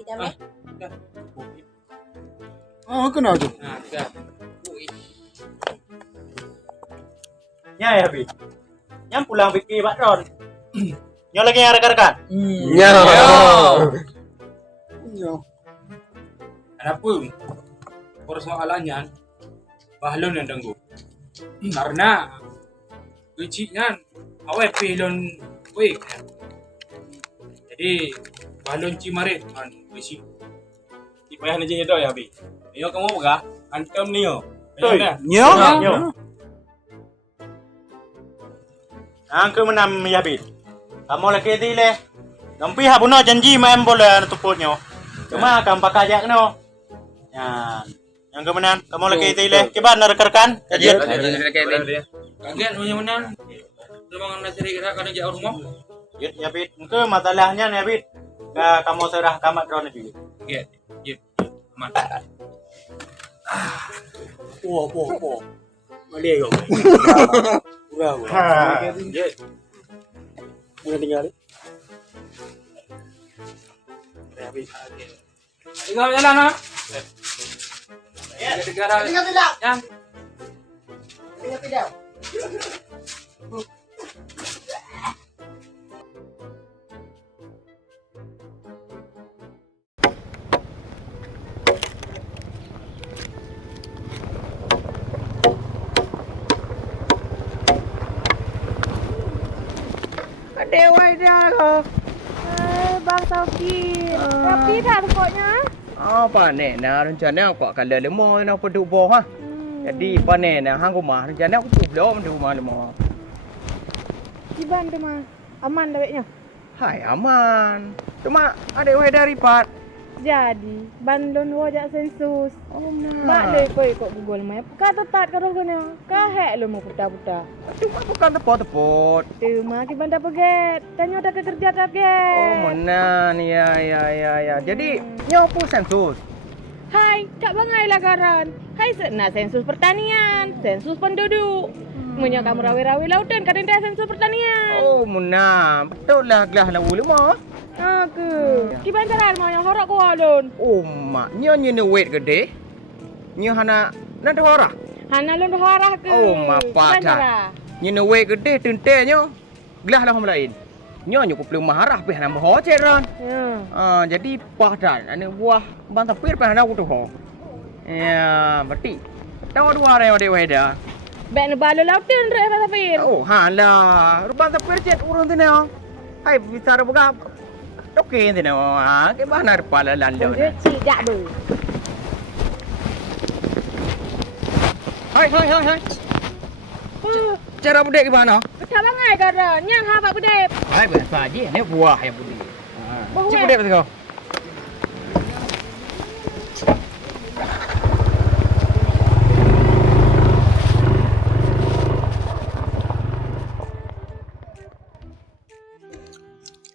Kenapa tu? Dah. Ya Habib. Yang pulang fikir Pak Ron. Nyo lagi nyarakan. Kenapa? Persoalannya bahlon yang tangguh. Karena kecilnya awak pelon wek. Jadi bahlon cimarit kan besi. Ipayah ni je ya Habib. Nyo kamu pegah antam Nyo. Nyo. Angke menam ya Habib. Kamu lagi dile. Nampi habuno janji main bola tuputnya. Cuma kamu pakai jak no. Ya. Yang kemenang, kamu lagi dile. Coba rekan. Kajian. Kaget punya menang. Memang nak cari gerak kan jauh rumah. Ya Habib. Engke masalahnya nih Habib. Kamu serah kamat drone juga. Kaget. Aman. Wow. Boleh kau. Udah. Boleh tinggal. Tinggal jalan ah. Tinggal tidak. Ya. Tinggal tidak. Dewa dah kau. Bang Sauki. Rapi dah pokoknya. Apa ni? Nah rencana aku akan lemah nak peduk boh ha. Jadi apa ni? Nah hang rumah rencana aku tu belum di rumah lemah. Iban tu mah. Aman dawetnya. Hai aman. Cuma ada wei dari Pat. Jadi, bandon wajak sensus. Oh nah. Mak le kau ikut Google Map. Kata tat kau kena. Kahek lu mau putar-putar. Cuma bukan tepot-tepot. Tu mah ki bandar peget. Tanya dah kerja target. Oh menan ya. Jadi nyo pun sensus. Hai, tak bangai lagaran. Hai nak sensus pertanian, sensus penduduk. Punya kamu rawi-rawi lautan kadang dah sensus pertanian. Oh menan. Betul lah gelah lawu lemah. Aku. Ki bantaran mau yang horak ko alun. Oh mak, nyo weight gede. Nyo hana nak hora. Hana lun horak ke. Oh mak pada. Nyo weight gede tente nyo. Gelah lah lain. Nyo pelum maharah pe hana ho ceran. Ya. Jadi padan ane buah bantah pir pe hana kutu ho. Ya, berarti. Tahu dua orang yang ada. Bek nu balu lautan rek bantah pir. Oh, hala. Bantah pir cet urun tu neo. Hai bicara buka. Okey tu neo. Ke mana pala lando. Dia cik du. Hai. Cara budek ke mana? Tak bangai kara. Nyang ha pak budek. Hai biasa aje ni buah yang budek. Cik budek betul kau.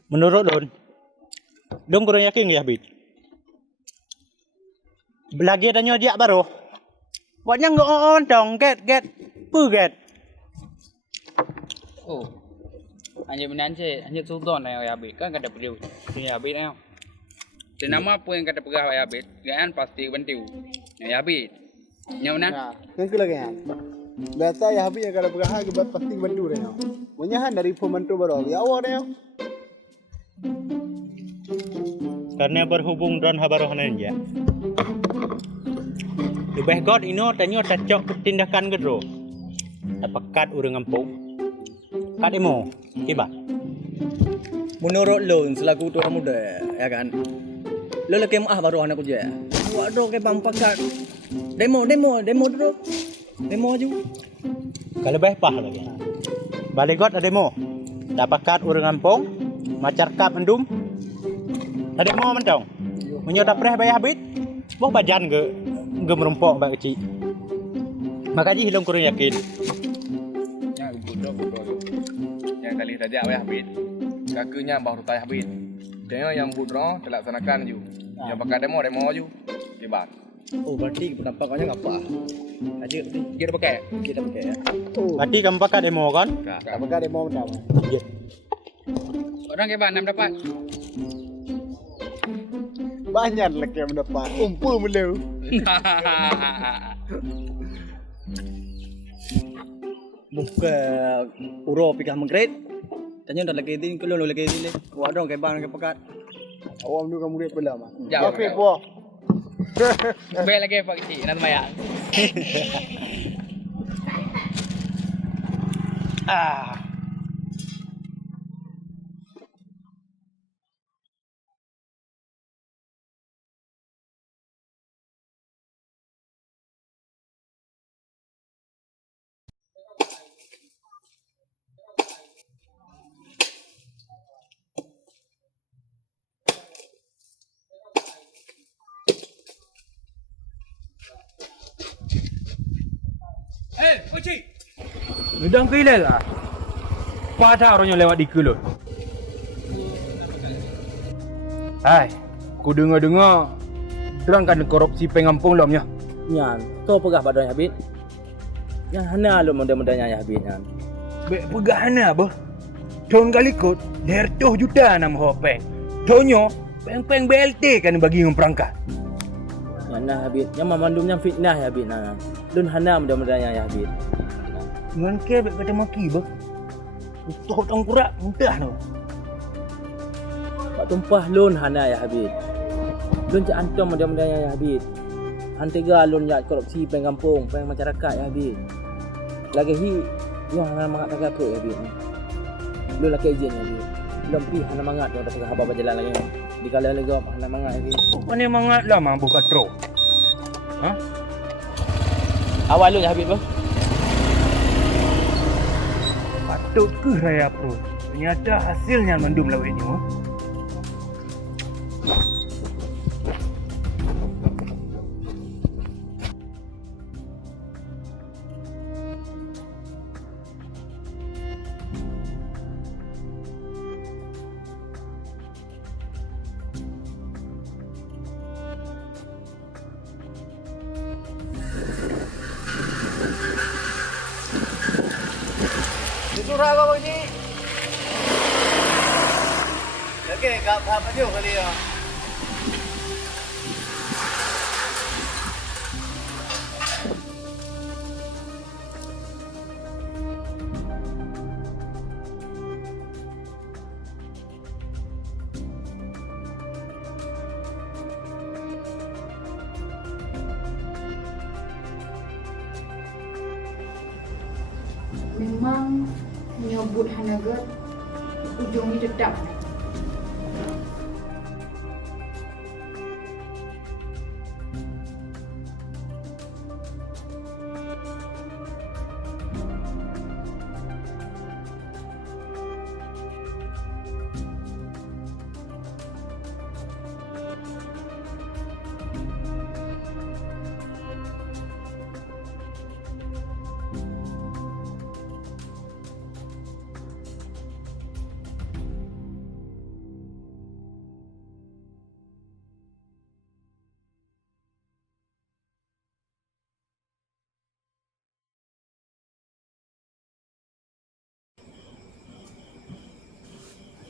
Menurut Don kurang yakin ya Habib? Belagi adanya dia baru. Buatnya nggak on dong, get. Oh. Hanya benar je, hanya sultan yang Habib kan kata beliau. Ini Habib ni. Dan nama apa yang kata pegawai Habib, kan pasti bantu. Ya Habib. Yang mana? Yang ke lagi kan? Biasa ya Habib yang kata pegawai kebat pasti bantu dia. Menyahan dari pembantu baru. Ya awak dia. Karena berhubung dan habarohanan ya. Lebih god ino tanyo tacok tindakan gedro. Tapakat urang kampung. Kat demo. Kiba. Menurut lo selaku tua muda ya kan. Lo lagi maah baru anak je. Buat dong ke bang pakat. Demo dulu. Demo aja. Kalau lebih pah lagi. Balik god ada demo. Tapakat urang kampung. Masyarakat mendum. Ada demo mentong. Menyodap preh bayar habis. Bok bajan ke merumpok bak kecil. Makanya hilong kurang yakin. Ya bodoh. Yang kali raja ayah habis. Kakunya baru tay habis. Dia yang bodoh terlaksanakan ju. Yang pakai demo ju. Kibat. Oh berarti penampakannya ngapa? Aja Kita pakai. ya. Berarti kamu pakai demo kan? Tak pakai demo macam. Ya. Orang kibat 6 dapat. Banyak lagi yang mendapat. Umpul melu. Bukan uro pikah mengkret. Tanya dah lagi ini kalau lagi ini. Waduh ke bang ke pekat. Awam tu kamu lihat belah mah. Jauh. Okey buah. Bel lagi pak cik nak mayang. Pakcik. Udang ke lah. Pada orangnya lewat di kulot. Hai, ku dengar-dengar derang kan korupsi pengampung lomnya. Nyan, tu pegah badan habis. Yang hana lu mudah-mudahnya ya habis nyan. Bek pegahana bah. Tahun kali kot, 200 juta nama hopeng. Tonyo, peng-peng BLT kan bagi perangkat. Yang nah habis, yang memandumnya fitnah ya habis nah. Dun hana mudah-mudahnya ya habis. Ngan ke bek kata maki bah. Utuh tang kurak muntah tu. Pak tumpah lun hana ya habis. Lun cak antum mudah-mudahnya ya habis. Hantega lun ya korupsi pengampung, peng masyarakat ya habis. Lagi hi, yo hana mangat tagak ke ya habis. Lun laki izin ya habis. Belum pi hana mangat yo dah habar berjalan lagi. Dikala lagi hana mangat ya habis. Bukan ni mangat lah mampu katro. Ha? Awal lun ya habis bah. Patut ke Raya Pro? Ternyata hasilnya mendum lawet ni. Surah apa ni? Okey, kap apa dia kali ya? Memang menyebut Hanagat ujungnya dedap.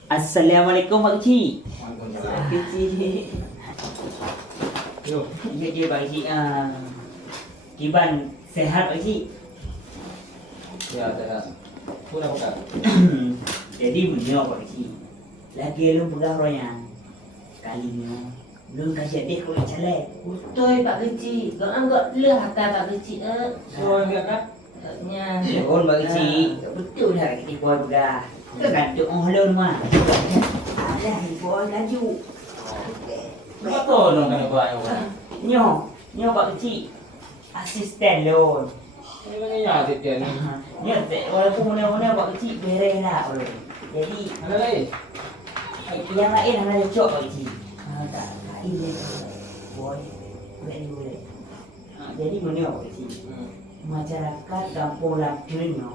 Assalamualaikum Pak Cik. Kecil. Yo, ini dia Pak Cik. Kiban sehat Pak Cik. Ya, dah. Pura buka. Jadi punya Pak Cik. Lagi lu pegah royan. Kalinya Lu kasih dia kau calai. Betul Pak Kecil. Kau anggap lah harta Pak Kecil. So, enggak kan? Nya. John Pak Kecil. Betul dah kita buat budak. Kau gaduk orang lain mah. Alah, buat gaduk. Betul dong kan buat yang Nyo Pak Kecil. Asisten lon. ini kan ya asisten. Nyo walaupun mana-mana Pak Kecil beres lah. Jadi Ada lagi? yang lain ada cok Pak Kecil. Tak ini boy. Boleh. Jadi mana Pak Kecil? Masyarakat kampung Lampung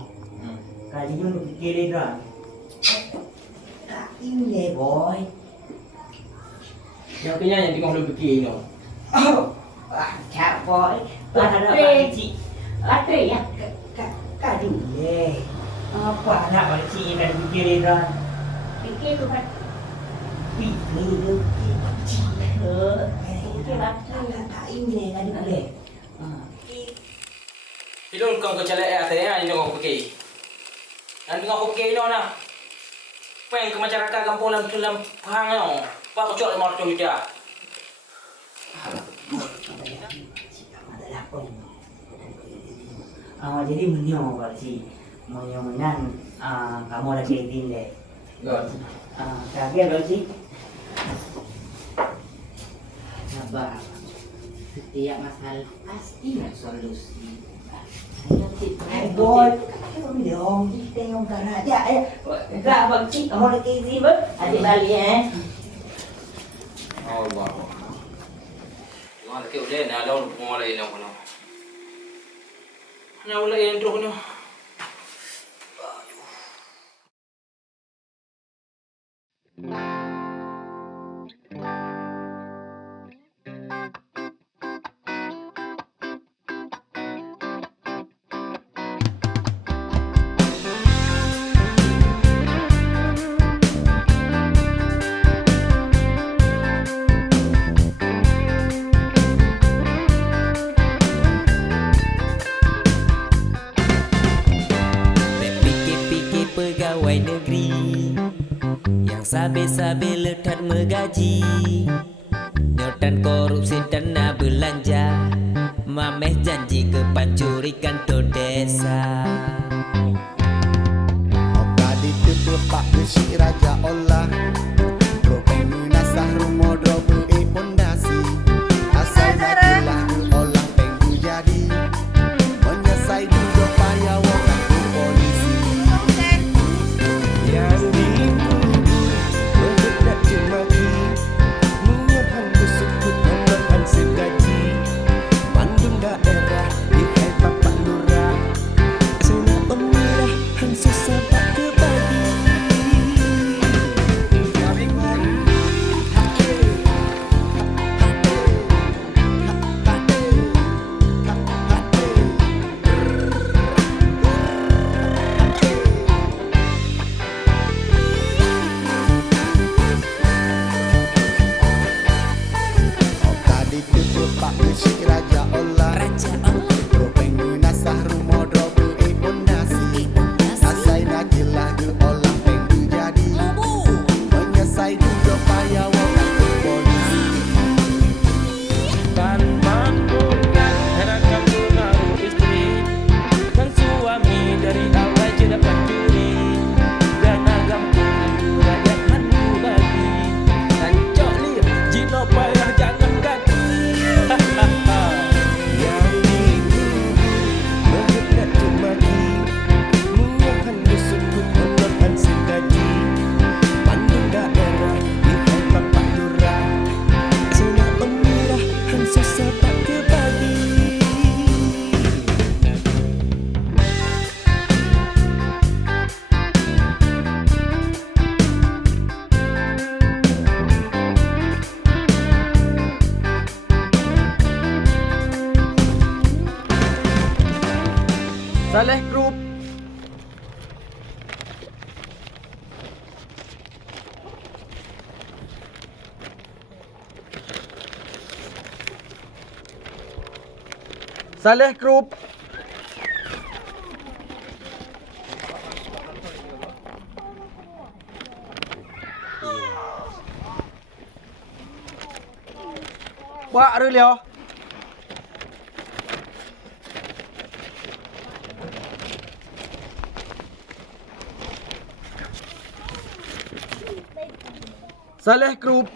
kali ni untuk fikir dah. Tak ini boy. Yang kena yang tengok lu fikir ni. Oh, cak boy. Ada Pak Kecil. Ada ya. Kadu le. Apa nak Pak Kecil nak fikir dah? Fikir tu kan. Fikir tu. Fikir tak ini kadu le. Ilun kau calai atas ni tengok fikir. Yang tengok fikir ni nak. Peng ke masyarakat kampung dalam Pahang ni. Pak kau cok mau tu dia. Jadi menyo Pak Cik. Menyo menang kamu dah kaitin le. Kaget Pak Cik. Sabar. Setiap masalah pasti ada solusi. Boy, kamu dong, kita yang karaja ya. Enggak Pak Cik, kamu dah kaitin ber. Adik balik Allah. Wah, kau dah nak lawan mulai nak mana. Nak mulai yang teruk ni. Pegawai negeri yang sabe-sabe lekat menggaji, nyotan korupsi dana belanja, mameh janji kepancurikan to desa. Oka ditutup Pak Besi Raja Allah. Propeng menasah rumah drobe pondasi. Asal nakilah olah penggu jadi. Menyesai juga payah waktu polisi. Yang dituduh berbudak cemaki, menyahan bersukut menekan segaji, mandung daerah di Bapak Lurah, senang pemilihan susah tak kebagi. Oka ditutup Pak Besi Raja Allah. Propeng menasah rumah drobe pondasi. Asal nakilah olah penggu jadi. Menyesai juga payah waktu polisi. Tanpa bukan rakam menaruh istri dan suami dari awal je dapat curi, dan agam pun rakyat handu bagi, dan cok liat jino payah jangan kaki. Yang dituduh berbudak cemaki, menyahan bersukut menekan segaji, mandung daerah di Bapak Lurah, senang pemilihan susah tak kebagi. Saleh Group. Saleh Group. Buat ada Leo. Saleh Group.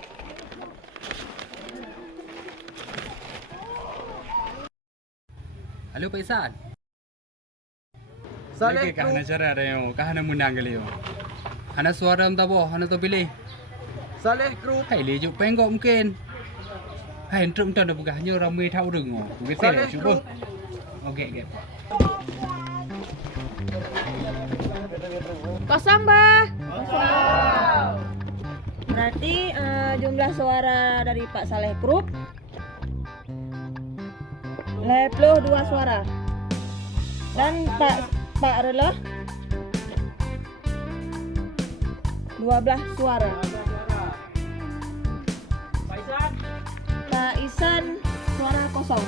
Halo Pak Isan. Saleh Lagi kahana cara ada yang kahana menang kali yo. Hana suara entah boh, hana tu pilih. Saleh Group. Hai le juk penggok mungkin. Hai entrum tak ada begahnya ramai tahu dengo. Begitu Saleh cuba. Okey okey. Kosong, Bah. Berarti jumlah suara dari Pak Saleh Group 52 suara. Dan Pak Rela 12 suara. Pak Isan suara kosong.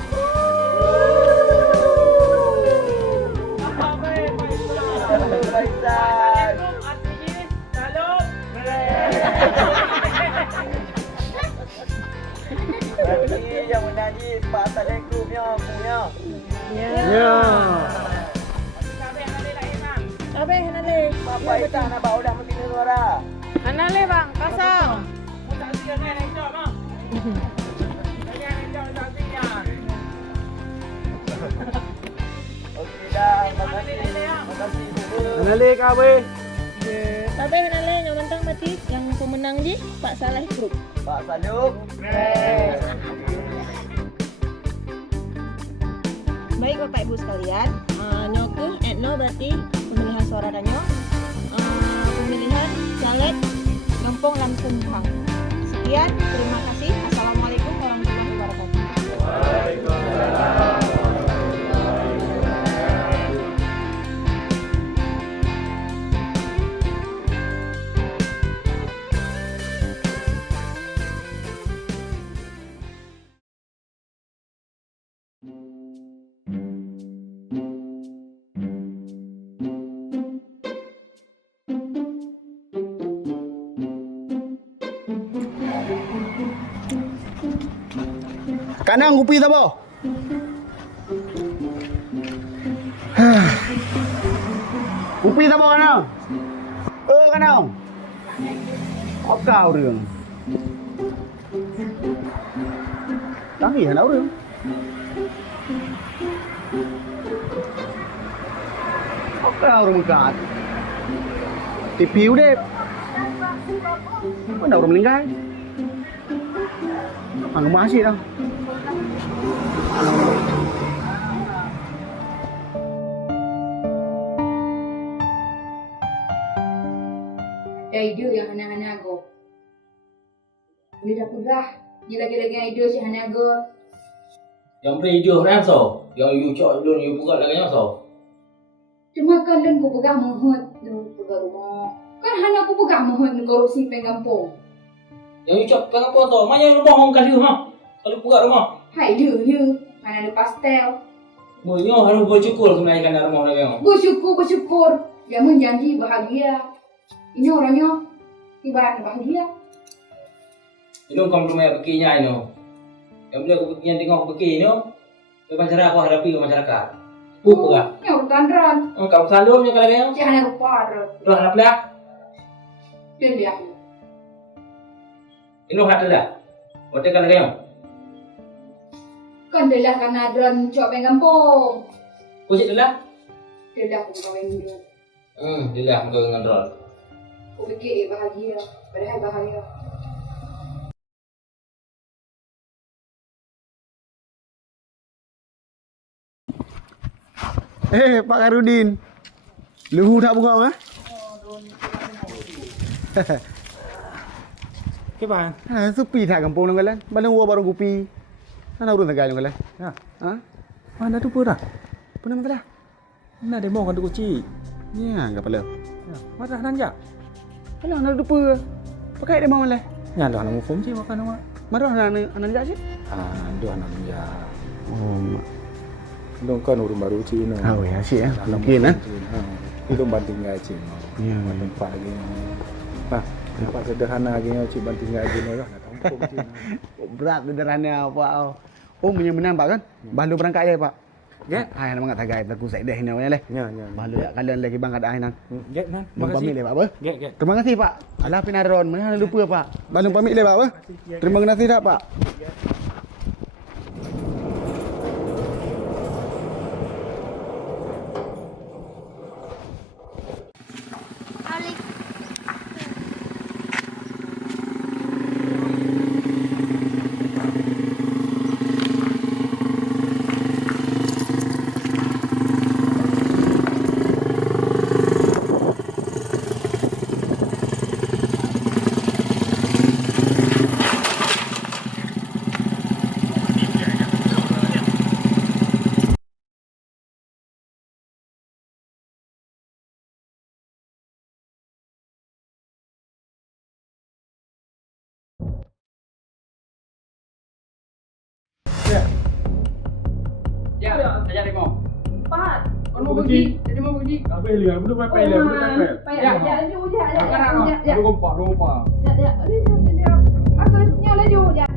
Berarti yang menyanyi Pak Saleh Groupnya punya. Ya. Abe Hanale. Apa itu anak bau dah mesti suara. Hanale bang, kosong. Okey dah, makasih. Makasih. Hanale kawe. Abe Hanale yang menang mati yang pemenang je Pak Saleh Group. Pak Saluk. Baik Bapak Ibu sekalian, nyoke etno berarti pemilihan suara danyo, pemilihan caleg Gampong Langsung Hang. Sekian, terima kasih. Assalamualaikum warahmatullahi wabarakatuh. Kanang kopi tak apa? Kopi tak apa kanang? Kanang. Apa kau rương? Đáng gì hả nấu rương? Apa kau rương kat? Tipiu deh. Mana orang meninggal? Ang masih dah. Idea yang hana-hana go. Dia dah pegah. Dia lagi-lagi idea si hana go. Yang radio ram so. Yang you cok dun you buka lagi yang so. Cuma kan dan ku pegah mohon. Lu pegah rumah. Kan hana ku pegah mohon korupsi pengampung. Yang you cok tengah apa so? Mana rumah orang kali ha? Kalau buka rumah. Hai dia. Hana ada pastel. Munyo harus bersyukur sebenarnya kan rumah lagi yang. Bersyukur. Dia menjanji bahagia. Ini orangnya ibarat bahagia. Ini kamu rumah pekinya ini. Yang boleh aku yang tengok peki ini. Lepas cara aku hadapi ke masyarakat. Buka. Ya bukan ron. Kamu selalu kalau yang. Jangan lupa ron. Dah harap lah. Dia lihat. Ini hati dah. Waktu kan lagi yang. Kan dia lah karena ron cok pengampung. Kau cik dah. Dia dah aku kawin ron. Dia dah kau dengan ron. Aku fikir bahagia, padahal bahaya. Pak Karudin. Luhu tak buka ah? Cái bàn. Supi tak kampung nang kalan. Balang wa barang kopi. Ana urun tagai nang kalan. Ha? Mana tu pun dah. Puna masalah. Nak demo kan tu kucing. Ya, enggak perlu. Mana nanja? Alah, nak lupa. Pakai dia mau malah. Ya dah nak phone je makan awak. Marah anak jak je. Dua anak nanja. Oh. Dong kan urun baru Cina. Oh ya, asyik mungkin Itu banding gaji. Ya. Tempat lagi. Nampak sederhana lagi cik bantu tinggal aja no lah. Nak tampuk cik. Berat sederhana pak. Oh menang pak kan? Balu berangkat ya pak. Ya. Hai nak mangat tagai aku saya dah ni le. Ya. Balu ya kalian lagi bangkat ai nan. Ya nan. Terima kasih le pak apa? Ya. Terima kasih pak. Alah pinaron, mana lupa pak. Balu pamit le pak apa? Terima kasih dah pak. Ya, saya demo. Pak, kau mau pergi? Jadi mau pergi? Apa dia? Budak papai dia, budak papai. Ya, laju je. Ya. Rompak. Ya. Aku nyo laju ya.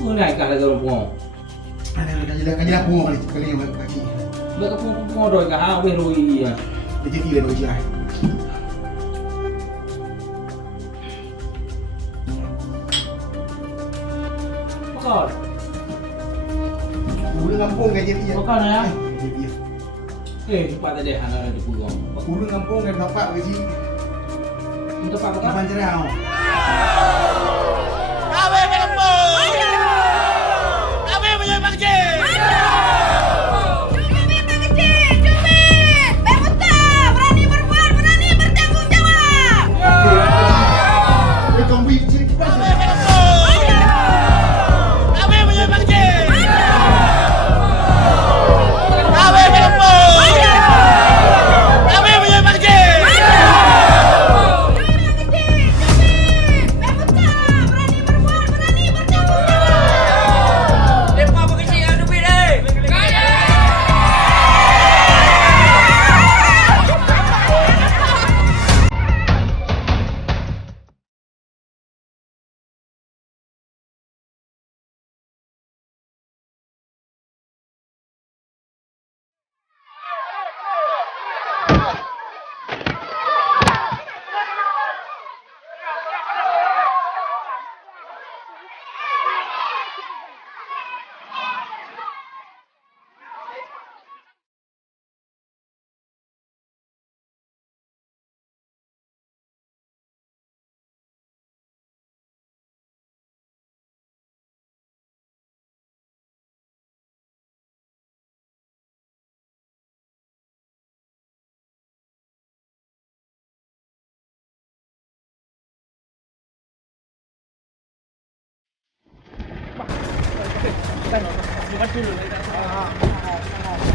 Kau naik kat lagi orang puang. Ada kaji aku mau kali yang kaki. Mereka puang doi kat hang weh roi ya. Dia jadi le bagi ai. Makan. Ulu kampung kaji dia. Makan ya. Dia. Cepat tadi hang ada di puang. Ulu kampung kan bapak kaji. Untuk apa makan? Kapan cerau?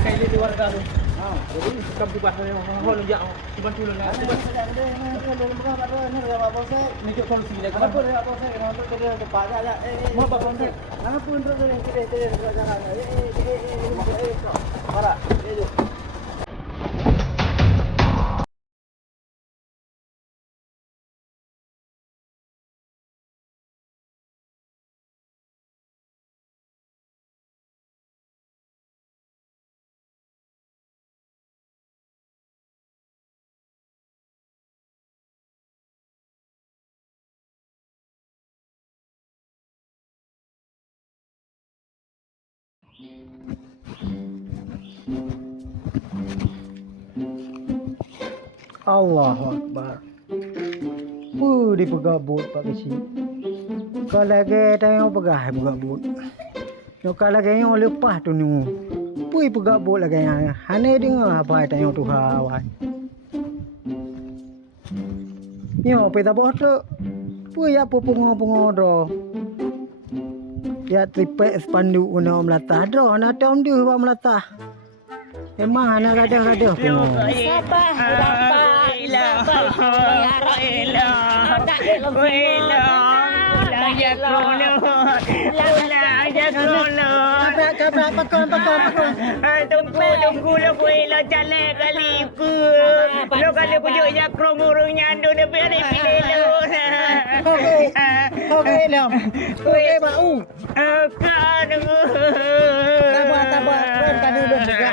Kaili di warga tu. Jadi sekam tu bahasa yang hon jak bantu lu nak. Nunjuk solusi lagi. Apa dia apa saya kenapa dia tepat aja. Mau apa pun. Mana pun terus jalan. Para. Allahu Akbar. Di pegabut Pak Kecil. Kalau lagi tayang pegah pegabut. Kalau lagi yang lepas tu ni. Pui pegabut lagi yang. Hane dengar apa tayang tu hawan. Yo, peta bodoh. Pui apa pungo-pungo do. Ya tripe spandu una melata do. Na tom dia buat melata. Memang anak ada pungo. Sabar, Tunggu lo kuila jalan kali ku. Lo kalau pujuk jakro burung nyandu dia biar pilih lo. Okey lam. Okey bau. Kan. Tabar kan dulu juga.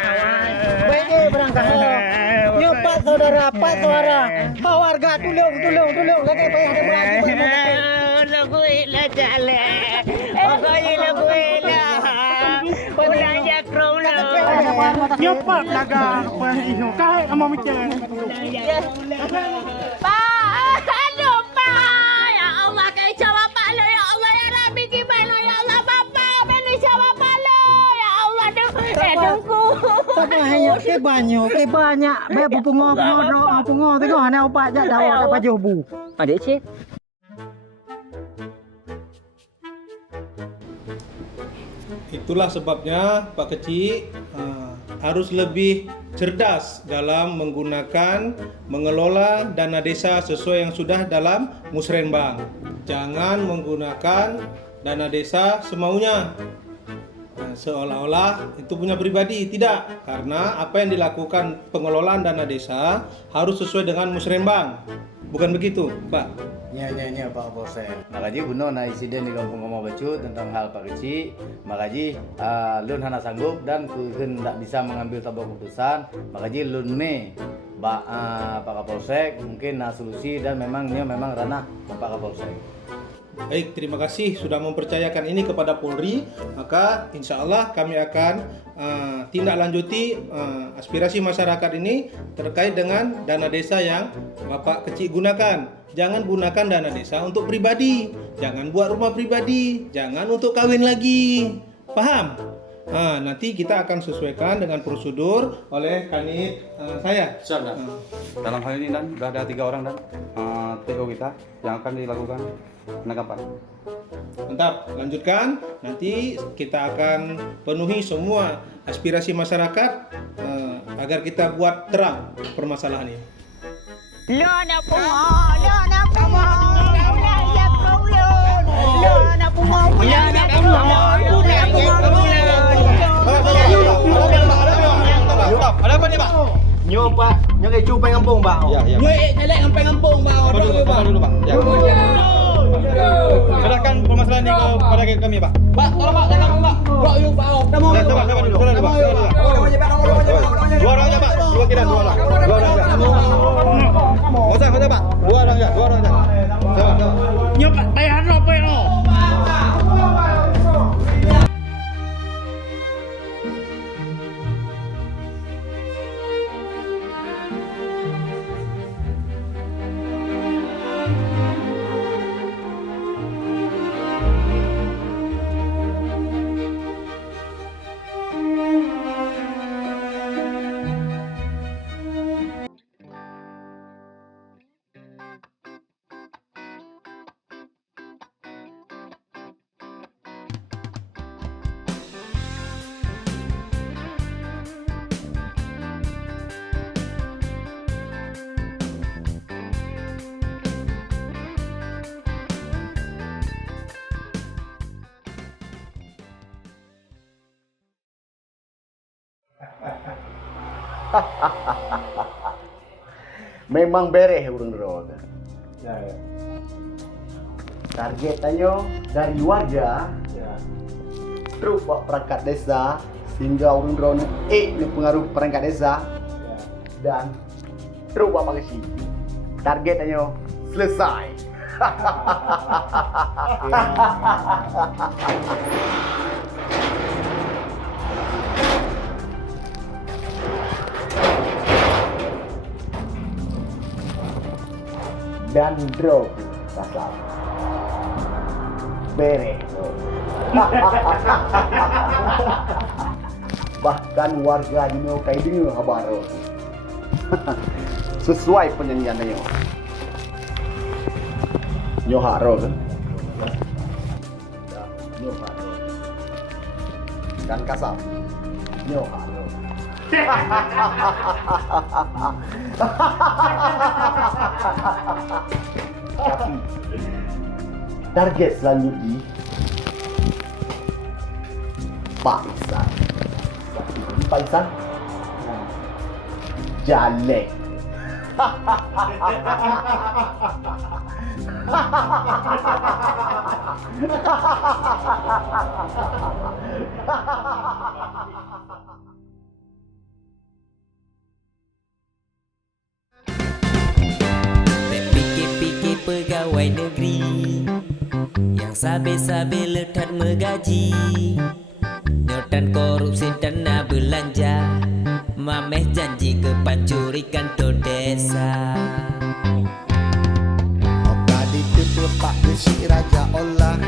Baik berangkat. Yo Pak Saudara. Warga tolong lagi payah ada berani. Lo kuila jalan. Kuila. Pulang jakro lo. Nyopak laga apa iho. Kahit amo mikir. Pak, aduh Pak. Ya Allah, kayak jawab Pak lo. Ya Allah, ya Rabbi gimana? Ya Allah, Bapak, beni jawab Pak lo. Ya Allah, dengku. Tapi hanya ke banyak. Baik pungo tengok hana opak jak dawa apa jobu. Adik cik. Itulah sebabnya Pak Kecil harus lebih cerdas dalam mengelola dana desa sesuai yang sudah dalam musrenbang. Jangan menggunakan dana desa semaunya. Seolah-olah itu punya pribadi, tidak. Karena apa yang dilakukan pengelolaan dana desa harus sesuai dengan musrenbang. Bukan begitu, Pak? Ya Pak Kapolsek. Makaji guna na insiden di Kampung Ngomong Becut tentang hal Pak Kecil. Makaji lun hana sanggup dan tidak bisa mengambil sebuah keputusan. Makaji lun me Pak Kapolsek mungkin solusi dan memang ranah Pak Kapolsek. Baik, terima kasih sudah mempercayakan ini kepada Polri. Maka insya Allah kami akan tindak lanjuti aspirasi masyarakat ini terkait dengan dana desa yang Bapak Kecil gunakan. Jangan gunakan dana desa untuk pribadi. Jangan buat rumah pribadi. Jangan untuk kawin lagi. Paham? Nanti kita akan sesuaikan dengan prosedur oleh kanit saya. Siap, Dan. Dalam hal ini Dan, sudah ada 3 orang Dan TO kita yang akan dilakukan penangkapan. Mantap, lanjutkan. Nanti kita akan penuhi semua aspirasi masyarakat agar kita buat terang permasalahan ini. Lo nak pungo. Ya kau lo. Lo nak pungo. Ada apa ni, Pak? Nyo Pak, nyo ke cu pengampung, Pak. Nyo nyelek ngampung ngampung, Pak. Dulu, Pak. Ya. Serahkan permasalahan ini kepada kami, Pak. Pak, tolong Pak, jangan Pak. Bro, yuk Pak. Sabar dulu. Dua orang aja, Pak. Dua orang. Masa, Pak. Dua orang aja. Sabar. Nyo Pak, bayar apa ya? Memang bereh urang roda. Ya, ya. Targetannya dari warga terus pak perangkat desa sehingga urang drone di pengaruh perangkat desa dan terus pak Pakcik. Targetannya selesai. Dan drop kasar bereh bahkan warga dino kayak dino habaro sesuai penyanyiannya nyoharo kan nyoharo dan kasar nyoharo tapi target selanjutnya Pak Isan. Pak Isan Jalek. Pikir-pikir pegawai negeri yang sabe-sabe lekat menggaji, nyotan korupsi dana belanja, mameh janji kepancurikan to desa. Oka ditutup Pak Besi Raja Allah